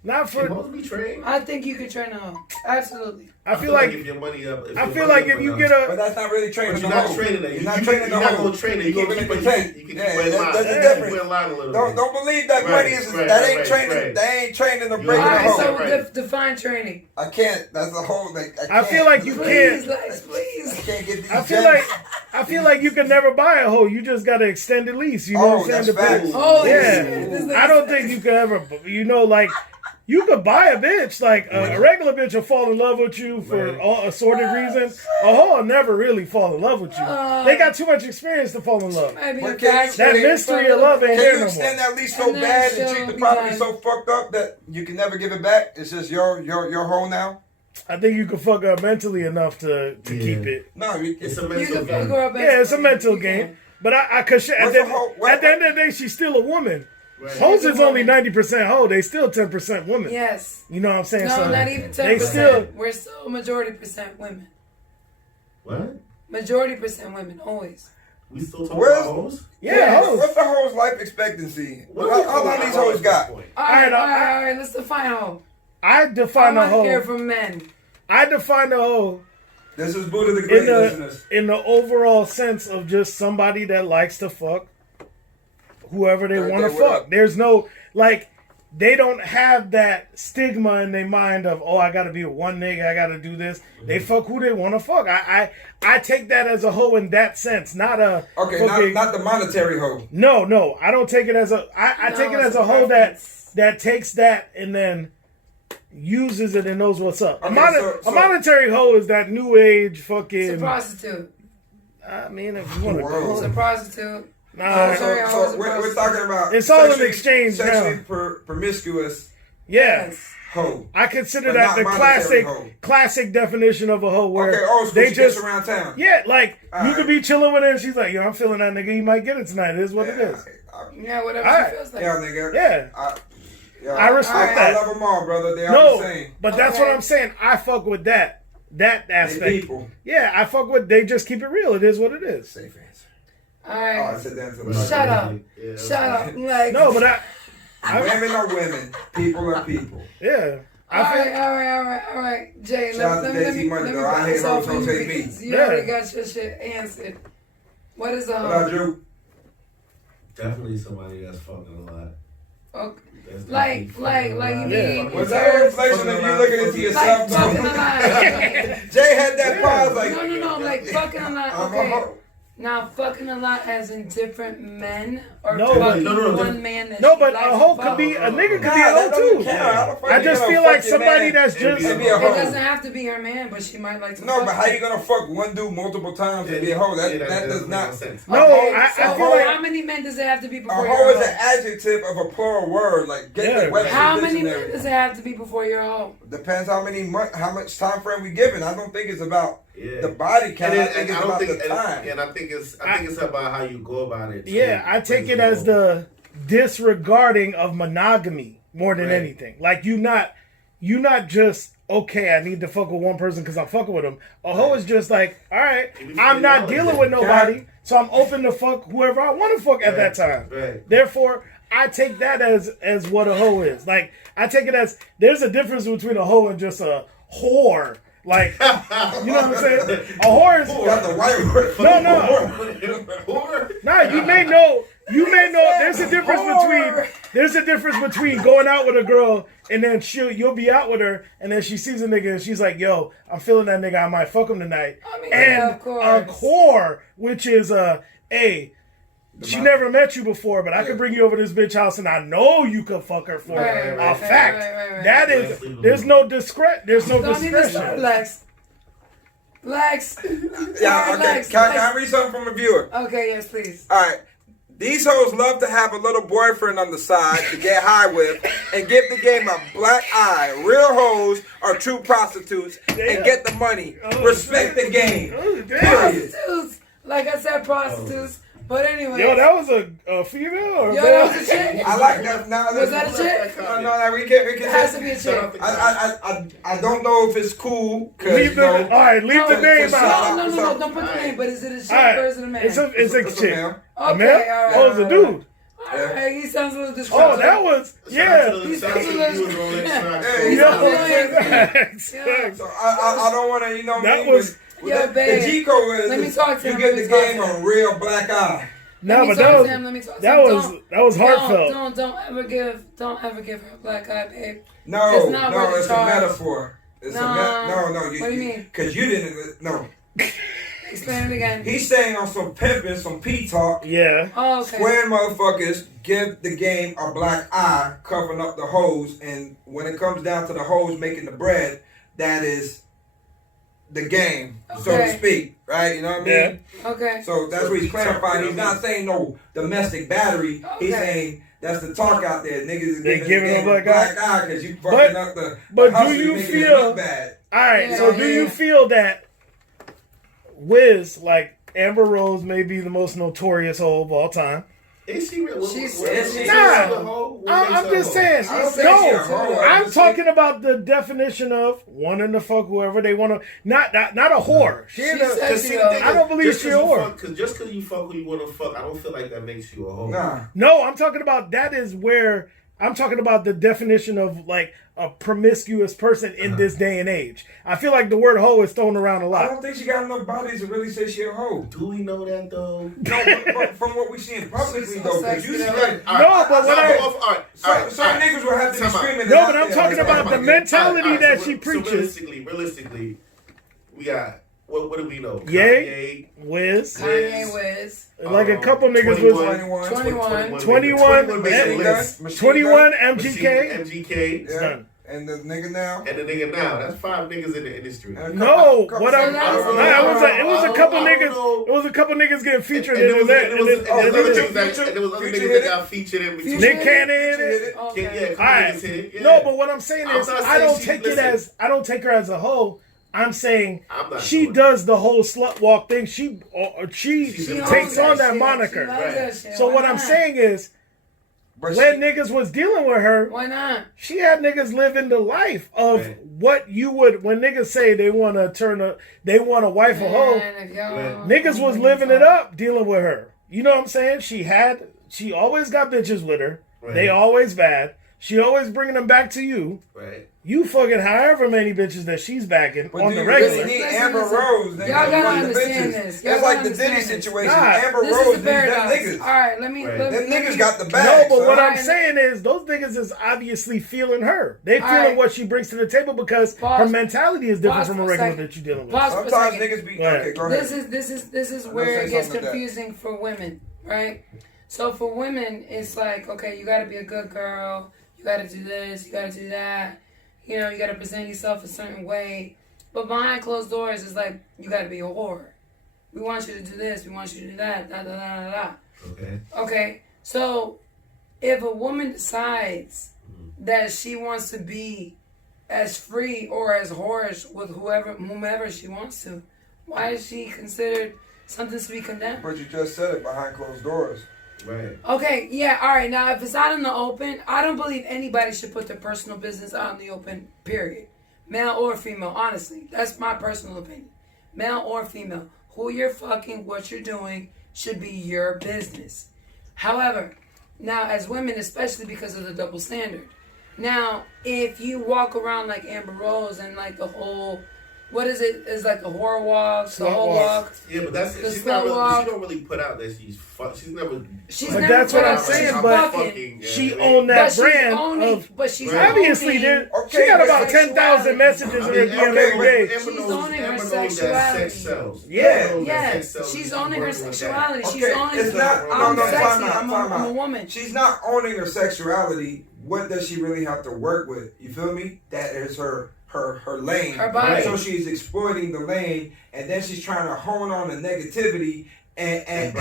Not Can for. hoes be trained? I think you could train a hoe. Absolutely. I feel like. if your money up. I feel like if you get But a. that's not really But training you're the not hoe. training it. You're not training the You're not hoe. gonna train it. You're You're keeping gonna it keep content. it. You can Yeah, keep it in line. that's the Yeah. difference. Keep it in line a little Don't bit. believe that Right, money is right, that ain't right, training. right. They ain't training to You break All the right, hoe. so Right. define training. I can't. That's the whole. Like I feel like you Please, can't. Lex, I please. can't get these. I feel like you can never buy a hoe. You just got to extend the lease. You know Oh, what I'm saying? that's facts. Holy Yeah. shit. This I don't think you could ever. You know, like. You could buy a bitch, like a regular bitch will fall in love with you for Right. all assorted reasons. A hoe will never really fall in love with you. They got too much experience to fall in love. Might be But a can you- fact That check mystery for of love ain't Can there you no extend more. that lease so And then bad and she'll treat the be property done. so fucked up that you can never give it back? It's just your home now. I think you can fuck up mentally enough to keep it. No, It's a You mental can fuck game. her up. Yeah, it's a mental You game. can. But cause at What's the a hoe? at the end of the day, she's still a woman. Right. Hoes She's a is only woman. 90% hoe. They still 10% women. Yes. You know what I'm saying? No, So not even 10%. they still. We're still majority percent women. What? Majority percent women, always. We still talking Where's- about hoes? Yeah, hoes. What's the hoe's life expectancy? What How long these hoes got? All right, Alright, all right. Let's define hoe. I I define a want to hear hoe. from men. I define a hoe This is Buddha the in Great, the listeners. in the overall sense of just somebody that likes to fuck whoever they Right want to there, what fuck. up? There's no like they don't have that stigma in their mind of I gotta be with one nigga, I gotta do this. They fuck who they want to fuck. I take that as a hoe in that sense, not a Okay, fucking- not the monetary hoe. No, I don't take it as a. I No, take it it's as a a hoe preference. that takes that and then uses it and knows what's up. Okay, A monetary hoe is that new age It's fucking. a prostitute. I mean, if you want to Whoa. call It's a it, prostitute. nah, sorry, I So was we're supposed talking about It's all an sexually- exchange sexually now. promiscuous yeah. Yes. hoe. I consider But that not the monetary hoe. classic definition of a hoe where Okay, old school. they She just gets around town. yeah, like All you right. could be chilling with her and she's like, yo, I'm feeling that nigga. You might get it tonight. It is what it is. Yeah, whatever All right. she feels like. Yeah, nigga. Yeah. I respect that. I love them all, brother. They all No, the same. but that's Okay. what I'm saying. I fuck with that aspect. They people. Yeah, I fuck with. They just keep it real. It is what it is. Safe answer. All Oh, I right. said that to the Shut up. Yeah. Shut up. Like, No, but Women are women. People are people. yeah, All I feel. right. All right. Jay, Shout out to Jay-Z Money, though. I hate hoes, hoes hate me. You Yeah. already got your shit answered. What is a What about hoe? Drew? Definitely somebody that's fucking a lot. Okay. That's Like you mean? Was that inflation if you looking into yourself? Like fucking a lot. Jay had that pause like. No, like fucking a lot. I'm a Okay. hoe. Now, fucking a lot as in different men, or No, fucking no, one man that No, she but likes a to hoe fuck. could be a nigga could be Nah, a that hoe doesn't too. count. How the fuck I you just gonna feel fuck like your somebody man that's and just be a It hoe? doesn't have to be her man, but she might like to No, fuck but how him. you gonna fuck one dude multiple times and be a hoe? That does doesn't not. make sense. No, Okay, I so feel like how many men does it have to be A before you're hoe is a an hoe? adjective of a plural word. Like get Yeah. the Webster's How many men dictionary. does it have to be before you're a hoe? Depends how much time frame we given. I don't think it's about Yeah. the body count. And I then- think and it's I don't about think, the time. and I think it's about how you go about it. yeah, I take it as the disregarding of monogamy more than Right. anything. Like you not just okay. I need to fuck with one person because I'm fucking with them. A hoe is just like, all right, I'm not dealing with nobody, so I'm open to fuck whoever I want to fuck at that time. Right. Therefore, I take that as what a hoe is. Like I take it as there's a difference between a hoe and just a whore. Like you know what I'm saying? A whore is Got the white word. Nah, you may know. There's a difference between going out with a girl and then you'll be out with her and then she sees a nigga and she's like, "Yo, I'm feeling that nigga. I might fuck him tonight." I mean, And yeah, of course. a whore, which is hey, she never met you before, but I could bring you over to this bitch house and I know you could fuck her for a fact. Right. That is, there's no there's no Don't even start, discretion. Lex. Yeah, okay. Lex, Can I Lex. read something from a viewer? Okay, yes, please. All right. These hoes love to have a little boyfriend on the side to get high with and give the game a black eye. Real hoes are true prostitutes and get the money. Respect the game. Period. Prostitutes. Like I said, prostitutes. But anyway. Yo, that was a female or Yo, male? that was a chick. I like that. Now, Was that a chick? No, we can. It has to be a chick. I don't know if it's cool. Leave the, all right, leave the No, name for out. No, don't put the name. But is it a chick All right, or is it a man? it's a chick. male. A Okay, male? all right, Oh, it's a dude. Alright, he sounds a little Oh, disgruntled. that was yeah. So I don't want to, That was- Yo, babe, the G code is let me talk to you him, get let the me talk game to a real black eye. No, Let me but talk that to was him, let me talk to that him. was that was heartfelt. Don't ever give her a black eye, babe. No, It's not worth it's the a charge. metaphor. It's Nah. no. What do you mean? Because you didn't. No, Explain it again. he's saying on some pimping, some P talk. Yeah. Oh, okay. Square motherfuckers give the game a black eye, covering up the hoes, and when it comes down to the hoes making the bread, that is the game, so to Okay. speak, right? You know what I mean? Yeah. Okay. So that's what he's clarifying. He's not saying no domestic battery. He's Okay. saying that's the talk out there. Niggas is They giving giving the him game a a black black eye because you fucking up the. but hustle, do you making it feel- look bad? All right. Yeah, So do yeah. you feel that Wiz, like Amber Rose, may be the most notorious hoe of all time? Is she real? She's- Nah. I'm just saying. I don't think she a hoe. No, I I'm just talking about the definition of wanting to fuck whoever they want to. Not a whore. She ain't She a- said she a- I don't believe she a whore. Just because you fuck who you want to fuck, I don't feel like that makes you a hoe. Nah. No, I'm talking about that is where I'm talking about the definition of like a promiscuous person in this day and age. I feel like the word hoe is thrown around a I lot. don't think she got enough bodies to really say she a hoe. Do we know that though? No, but from what we see in publicly She's though, so because you sexy, see though. like No, but what I some niggas will have to be screaming. No, but I'm talking about the mentality that she preaches. Realistically, we got what do we know? Ye, Wiz, Kanye Wiz. like a couple niggas 21, was 21. 21, Machine Gun, 21 MGK. MGK, Yeah. Done. And the nigga now. and the nigga now. That's 5 niggas in the industry. And a No, couple- what I'm I don't know. nah, it was a couple I don't niggas. know. It was a couple niggas getting featured And in there was that. other niggas Future- there was other Future niggas hit that got featured in between. Nick Cannon Future in hit it. it. Okay. Yeah, couple Alright. niggas hit. Yeah. No, but what I'm saying I'm is, not I saying don't she- take listen. it as I don't take her as a hoe. I'm saying I'm not she doing does the whole slut walk thing. She She's takes on that shit. moniker. She loves that shit. So Why what I'm not? saying is, But when niggas was dealing with her, Why not? she had niggas living the life of Right. what you would when niggas say they want a wife a hoe. Man, if y'all- Niggas was living it up dealing with her. You know what I'm saying? She always got bitches with her. Right. They always bad. She always bringing them back to you. Right. You fucking however many bitches that she's backing But on do the you regular. really need Listen, Amber listen. Rose? Nigga, Y'all to gotta fuck the understand bitches? this. Y'all It's like gotta the Diddy understand this. situation. Nah, Amber This Rose is needs the them paradox. niggas. All right, let me. Right. Let me Them let niggas me- got the No, bag. but what son. I'm saying is those niggas is obviously feeling her. They feeling right. what she brings to the table because Pause. her mentality is different Pause from a for a regular second. that you're dealing with. Pause for a Sometimes second. niggas be Go ahead. okay. Go ahead. This is I'm where gonna it say gets something to that. confusing for women, right? So for women, it's like, okay, you got to be a good girl. You got to do this. You got to do that. You know, you got to present yourself a certain way. But behind closed doors, it's like you got to be a whore. We want you to do this. We want you to do that. Da da da da da. Okay. Okay, so if a woman decides that she wants to be as free or as whorish with whomever she wants to, why is she considered something to be condemned? But you just said it behind closed doors. Right. Okay, yeah, all right. Now, if it's out in the open, I don't believe anybody should put their personal business out in the open, period. Male or female, honestly. That's my personal opinion. Male or female. Who you're fucking, what you're doing, should be your business. However, now as women, especially because of the double standard, now, if you walk around like Amber Rose and like the whole, what is it? It's like the horror walk, the Slut whole walk. walk. Yeah, but that's The she's slow not really, walk. she don't really put out that she's she's never. She's But never that's what put I'm out saying, she's but fucking. She yeah, owned that But she's brand owning, of. but she's Obviously, owning, there, Okay, she got but about 10,000 messages in her DM every day. She's owning her Amber knows that sexuality. sex sells. Yeah. Amber knows that Yeah, sex sells. she's She's owning her working with that. sexuality. She's Okay, owning. it's not. I'm No, sexy. time out, I'm time a out. woman. She's not owning her sexuality. What does she really have to work with? You feel me? That is her lane. Her body. So she's exploiting the lane, and then she's trying to hone on the negativity and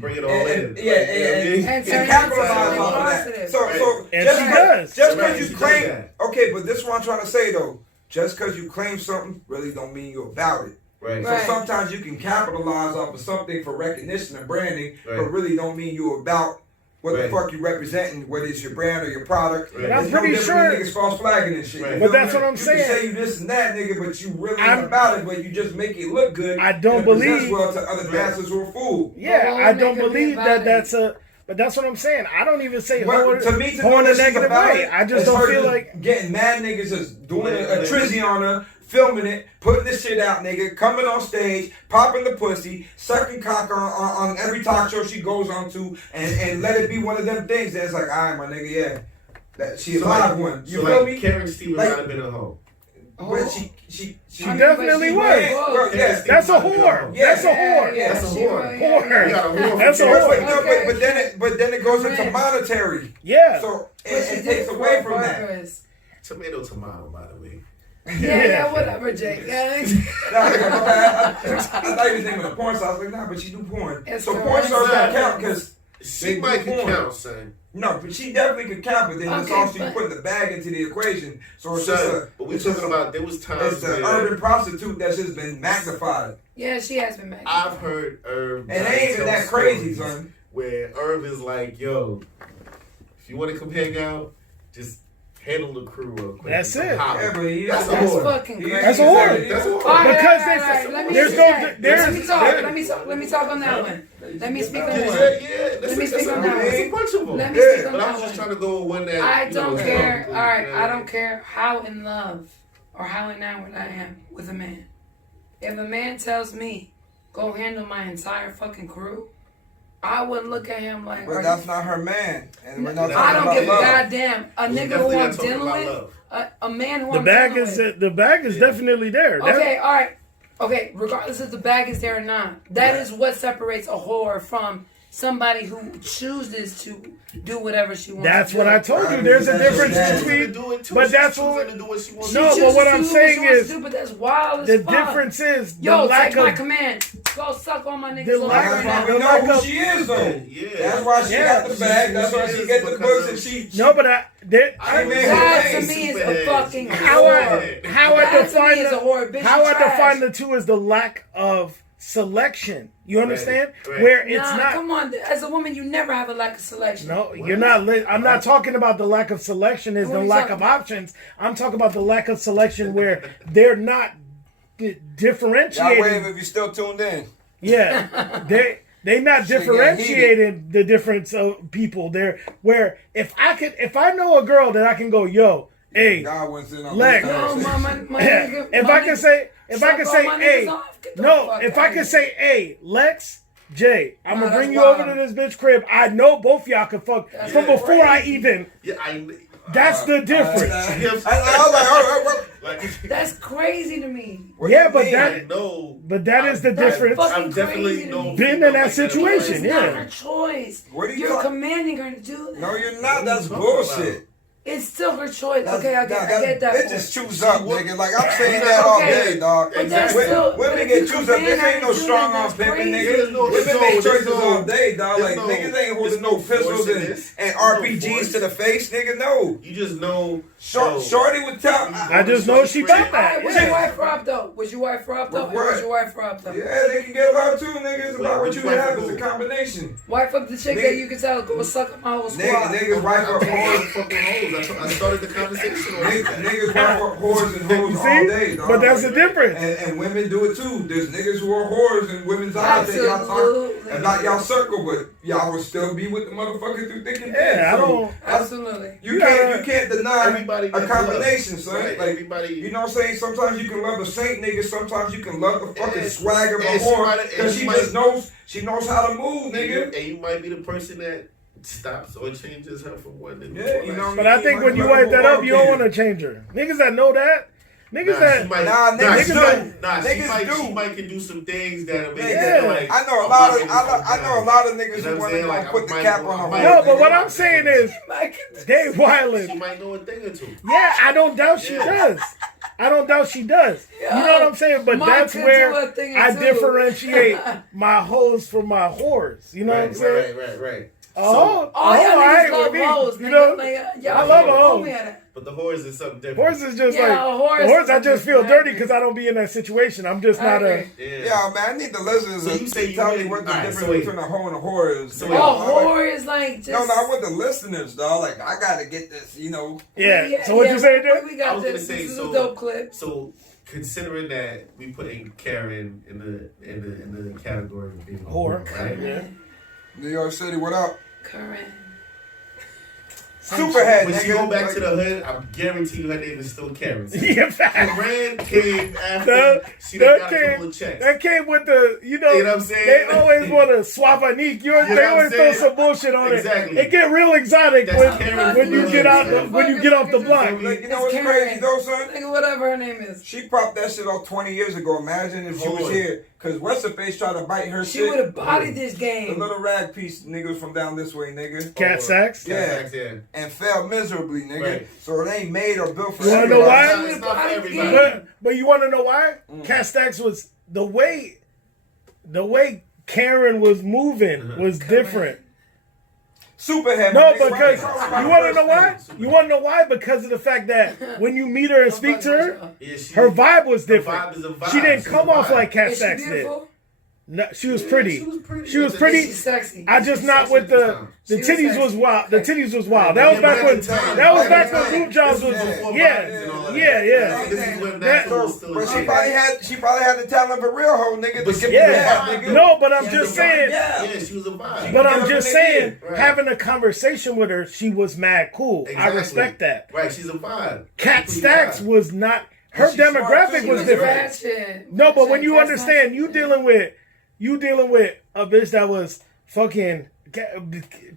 bring it all in. Yeah, And and turn it capitalize into off of that. positive. So And just she because- does. Just Right, because you she does claim, that. okay, but this is what I'm trying to say though. Just because you claim something really don't mean you're about it. Right. Right. So sometimes you can capitalize off of something for recognition and branding, Right. but really don't mean you're about what the Right. fuck you representing, whether it's your brand or your product. Right. But I'm It's no pretty different than sure- niggas false flagging and shit. Right. You But feel that's me? what I'm You saying. can say you this and that, nigga, but you really I'm- ain't about it, but you just make it look good. I don't and it presents believe- well to other bastards who are fooled. Yeah, But I what don't make her be believe about that it? that's a. But that's what I'm saying. I don't even say But whore to me, to whore know in a that she's negative about way. it, I just it's don't her feel just like. getting mad niggas just doing Let a it- trizzy on her, filming it, putting this shit out, nigga, coming on stage, popping the pussy, sucking cock on every talk show she goes on to, and let it be one of them things that's like, all right, my nigga, yeah, that she a So live like- one. You so feel like me? Karen Stevens Like- might have been a hoe. But she She definitely was. Yeah, That's a whore. Yeah. That's a whore. Yeah. That's a she whore. was, Whore. You got a whore. That's a for whore. Karen. No, Okay. but then it goes into Right. monetary. Yeah. So But she it did takes it away for from that. purpose. Tomato, by the way. Yeah, whatever, Jake. Nah, nigga, my bad. I thought you was naming a porn star. I was like, nah, but she do porn. It's So correct. porn stars Nah. don't count because She They might do can porn. count, son. no, but she definitely could count. But then it's Okay, also you but- put the bag into the equation. So it's Son, just but we it's just talking about there was times it's an where urban prostitute that's just been magnified. Yeah, she has been mad. I've heard Irv. And it ain't even tell that crazy, stories son. Where Irv is like, yo, if you want to come hang out, just handle the crew real quick. That's and it. come holler. Yeah, but he That's is a That's whore. fucking He is- crazy. That's a whore. That's a whore. All right, Because all right. Let me there's say no- that. there's- let me talk. there- Let me talk on that one. Let me speak on Yeah, that one. that's Let me speak on that There's a one. bunch of them. Let me Yeah, speak on But I that was just one. trying to go with one that I you don't know, care. yeah. All right, I don't care how in love or how enamored I am with a man. If a man tells me, go handle my entire fucking crew, I wouldn't look at him like, But are that's you- not her man, and we're not I talking I don't about give a love. goddamn. A We're nigga who definitely I'm not talking dealing about with, love. a man who The I'm bag dealing is with. the bag is definitely there. That- Okay, all right. Okay, regardless if the bag is there or not, that is what separates a whore from somebody who chooses to do whatever she wants. That's to what do. I told you. There's a That's difference what She's between. gonna do it too. but She's that's choosing what- to do what she wants She to No, do. but chooses what to I'm do saying she wants is to do, but that's wild the as fuck. difference is the Yo, lack take my of. command. Go suck on my niggas The off lack right That's why now. we The know lack who of- she is, though. Yeah. That's why she Yeah. got the bag. That's why she get the books, and she. No, but I. That, I mean, That hey, to me is a superheads. fucking how whore. I how I That to me define is a whore. Bitch, how you I trash. define the two is the lack of selection. You understand? right. Where it's Nah, not. come on. As a woman, you never have a lack of selection. No, you're not. I'm not talking about the lack of selection. Is What the are you lack talking of about? options. I'm talking about the lack of selection where they're not Y'all wave differentiating. if you still tuned in. Yeah, They not Shit get differentiating the difference of people there. Where if I know a girl that I can go, yo, hey, God went in on Lex. this No, conversation. my nigga. if my I can nigga- say, if suck I can all say, my hey, niggas off, get the no, fuck if outta I can here. say, hey, Lex, Jay, I'm Nah, gonna bring that's you over wild. to this bitch crib. I know both y'all can fuck That's from before I crazy. even. Yeah, That's the difference. I was like, oh, like That's crazy to me. what Yeah, you but mean? that- I know. But that is the That's difference. fucking I've definitely crazy to known me. Been in people that like situation, It's yeah. not her choice. What are you You're talking- commanding her to do that. No, you're not. That's What are you talking bullshit. It's still her choice. That's, Okay, I get that. Bitches point. choose up, nigga. Like I'm saying that all Okay. day, dog. But that's Women- still- women but if get you choose up. This command ain't her no to do strong that, arm that's pimping, crazy. nigga. There's no- Women there's make no- choices there's no- all day, dog. there's Like no- niggas ain't there's holding no no force pistols in and this. and There's no RPGs force. to the face, nigga. No. You just know. Shorty would tell. I just know she thought that. Alright, was Yeah. your wife robbed though? Was your wife robbed though? What? Or was your wife robbed though? Yeah, they can get love too, nigga. It's about what Which you wife have. who? It's a combination. Wife up the chick Nigga. that you can tell go suck up my whole squad. Niggas wife up whores. fucking hoes. I started the conversation on that. Niggas wife up whores and hoes You all see? day, dog. But that's the difference. And women do it too. There's niggas who are whores in women's eyes that y'all talk Absolutely. and not y'all circle, but y'all will still be with the motherfucker through thick and thin. Yeah, I So, don't. Absolutely. You can't deny Everybody a gets combination, love. son. Right, Like everybody. you know what I'm saying? Sometimes you can love a saint nigga, sometimes you can love the fucking And- swag of a and she whore might- because and she she just might- knows how to move, And nigga. you might be the person that stops or changes her from one to Yeah, you know. But I think when you wipe that up, you don't want to change her. Niggas that know that, niggas that. niggas she do. might, Niggas do. She might can do some things that make Yeah. it like. I know a I'm lot not of gonna I know a lot of niggas You know who what want I'm to saying? Like, put the I cap might- on a I whore. might- No, but what nigga. I'm saying is, they She wildin'. might know a thing or two. Yeah, I don't doubt she Yeah. does. I don't doubt she does. You know what I'm saying? But Mike that's could where do a thing or I two. differentiate my hoes from my whores. You know what I'm saying? Right. Oh, All y'all I niggas ain't love with me. hoes, You nigga. know, Like, y'all I love a told hoe. me that. But the whores is something different. horse is just Yeah, like a horse the horse. is I just feel different. dirty because I don't be in that situation. I'm just I not a. agree. Yeah, man, I need the listeners So to you say tell you me what the alright, difference so wait. between a hoe and a whore is. So nigga. wait. Oh, whore is like just. No, I want the listeners, dog. Like, I gotta get this, you know. Yeah. So what you say, dude? We I got was gonna this. say, This is so- a dope clip. So considering that we putting Karen in the category of being a Whore. right? Yeah. New York City, what up? Correct. Superhead, When nigga. she go back Like, to the hood, I guarantee you her name is still Karen. Yeah, fact. Karen came after That- she done that got a couple came- of checks. That came with the, you know, You know what I'm saying? they always want to swap a nique. They know what I'm always throw saying? some bullshit on Exactly. it. It get real exotic That's Karen when you Fuller, get out man. when you get off the block. like, you know what's It's crazy Karen. though, son? Nigga, whatever her name is. She popped that shit off 20 years ago. Imagine if she Hold was on. here. Because what's her face tried to bite her She shit. would have bodied this The game. little rag piece niggas from down this way, nigga. Cat sacks. Yeah. Sacks, yeah. And fell miserably, nigga. Right. So it ain't made or built for You wanna know everybody. why? It's not for everybody. But you want to know why? Cat Stacks was the way Karen was moving was different. Superhead. No, my nigga. because Right. you want to know why? You want to know why? Because of the fact that when you meet her and speak to her, Yeah, she, her vibe was her different. vibe is a vibe. She didn't She's come a off vibe. like Cat Is she Stacks did. beautiful? No, she was pretty. She was pretty. She was pretty. She's sexy. I just She's not sexy. with the She was titties was sexy. wild. The titties was wild. That was Yeah, back but when at the time, that was at back the when time, Boot Jobs this was is before yeah vibes and all that. yeah. This is when That- natural was still But a she shit. probably had the talent of a real hoe, nigga. But To she- get Yeah, the nigga. no, but I'm Yeah, just the vibe, saying. Yeah. Yeah, she was a vibe. But Get I'm up just in the saying, Right. having a conversation with her, she was mad cool. I Exactly. respect that. Right, she's a vibe. Cat She's a Stacks vibe. was not. Her she's smart, demographic too. She was was different. ratchet. No, but when you Ratchet, understand, that's you not- dealing with a bitch that was fucking.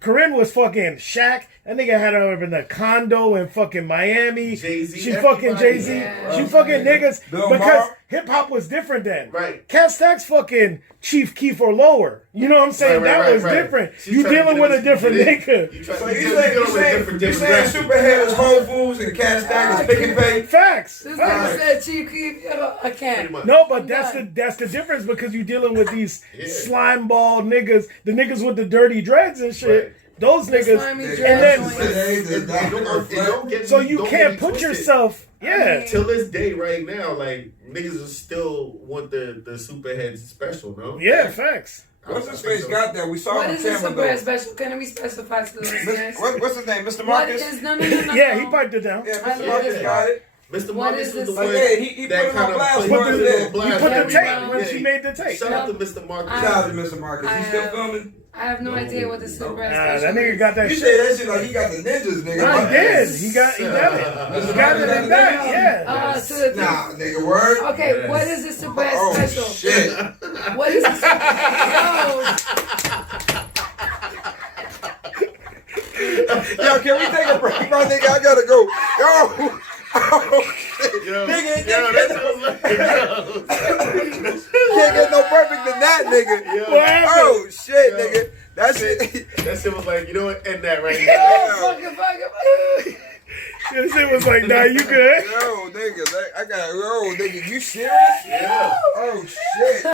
Corinne was fucking Shaq. That nigga had her in a condo in fucking Miami. Jay-Z, She fucking everybody. Jay-Z. Yeah. She fucking niggas. Bill Because Maher. hip hop was different then. Right. Cat Stacks fucking Chief Keef or lower. You know what I'm saying? That was different. She's You trying to dealing get with a us- different get nigga. You try, So you you dealing saying with a different demographic. Superhead is Whole Foods and Cat Stack is Pick and Pay? Facts. This Facts. nigga said Chief Keef. I Pretty can't. much. No, but I'm that's done. the difference because you dealing with these Yeah. slime ball niggas, the niggas with the dirty dreads and shit. Right. Those niggas. Slimy And dread then- joint. It don't get So me- you don't can't get me put twisted. yourself. Yeah. Till this day, right now, like niggas are still want the superheads special, no? Yeah, facts. What's his face got that? We saw What him is this camera super though. special? Can we specify to the listeners? What's his name? Mr. What Marcus? is no? Yeah, he piped it down. Yeah, I Mr. love Marcus it. got it. Mr. What Marcus is was the this? one Like, yeah, he that put him on kind of blast put for it us on there. blast. You put the Yeah, tape when yeah. she made the tape. Shout out to Mr. Marcus. I- Shout out to Mr. Marcus. I He still have- filming? I have no idea what the super Nah, special that nigga is. got that You shit. say that shit like he got the ninjas, nigga. Nah, My- he did. He got it. He got it in that. Yeah. To the Nah, nigga, word. Okay, Yes. what is the super Oh, special? shit. What is the Yo, can we take a break, my nigga? I gotta go. Yo. Oh, shit. Yo, Nigga, that can't get no perfect than that, nigga. Yo, What happened? Oh, shit, Yo. nigga. That shit. that shit was like, you know what? End that right Yo, now. fucking. This shit was like, nah, you good. Yo, nigga, I got, yo, nigga, you serious? Yeah. Oh, shit.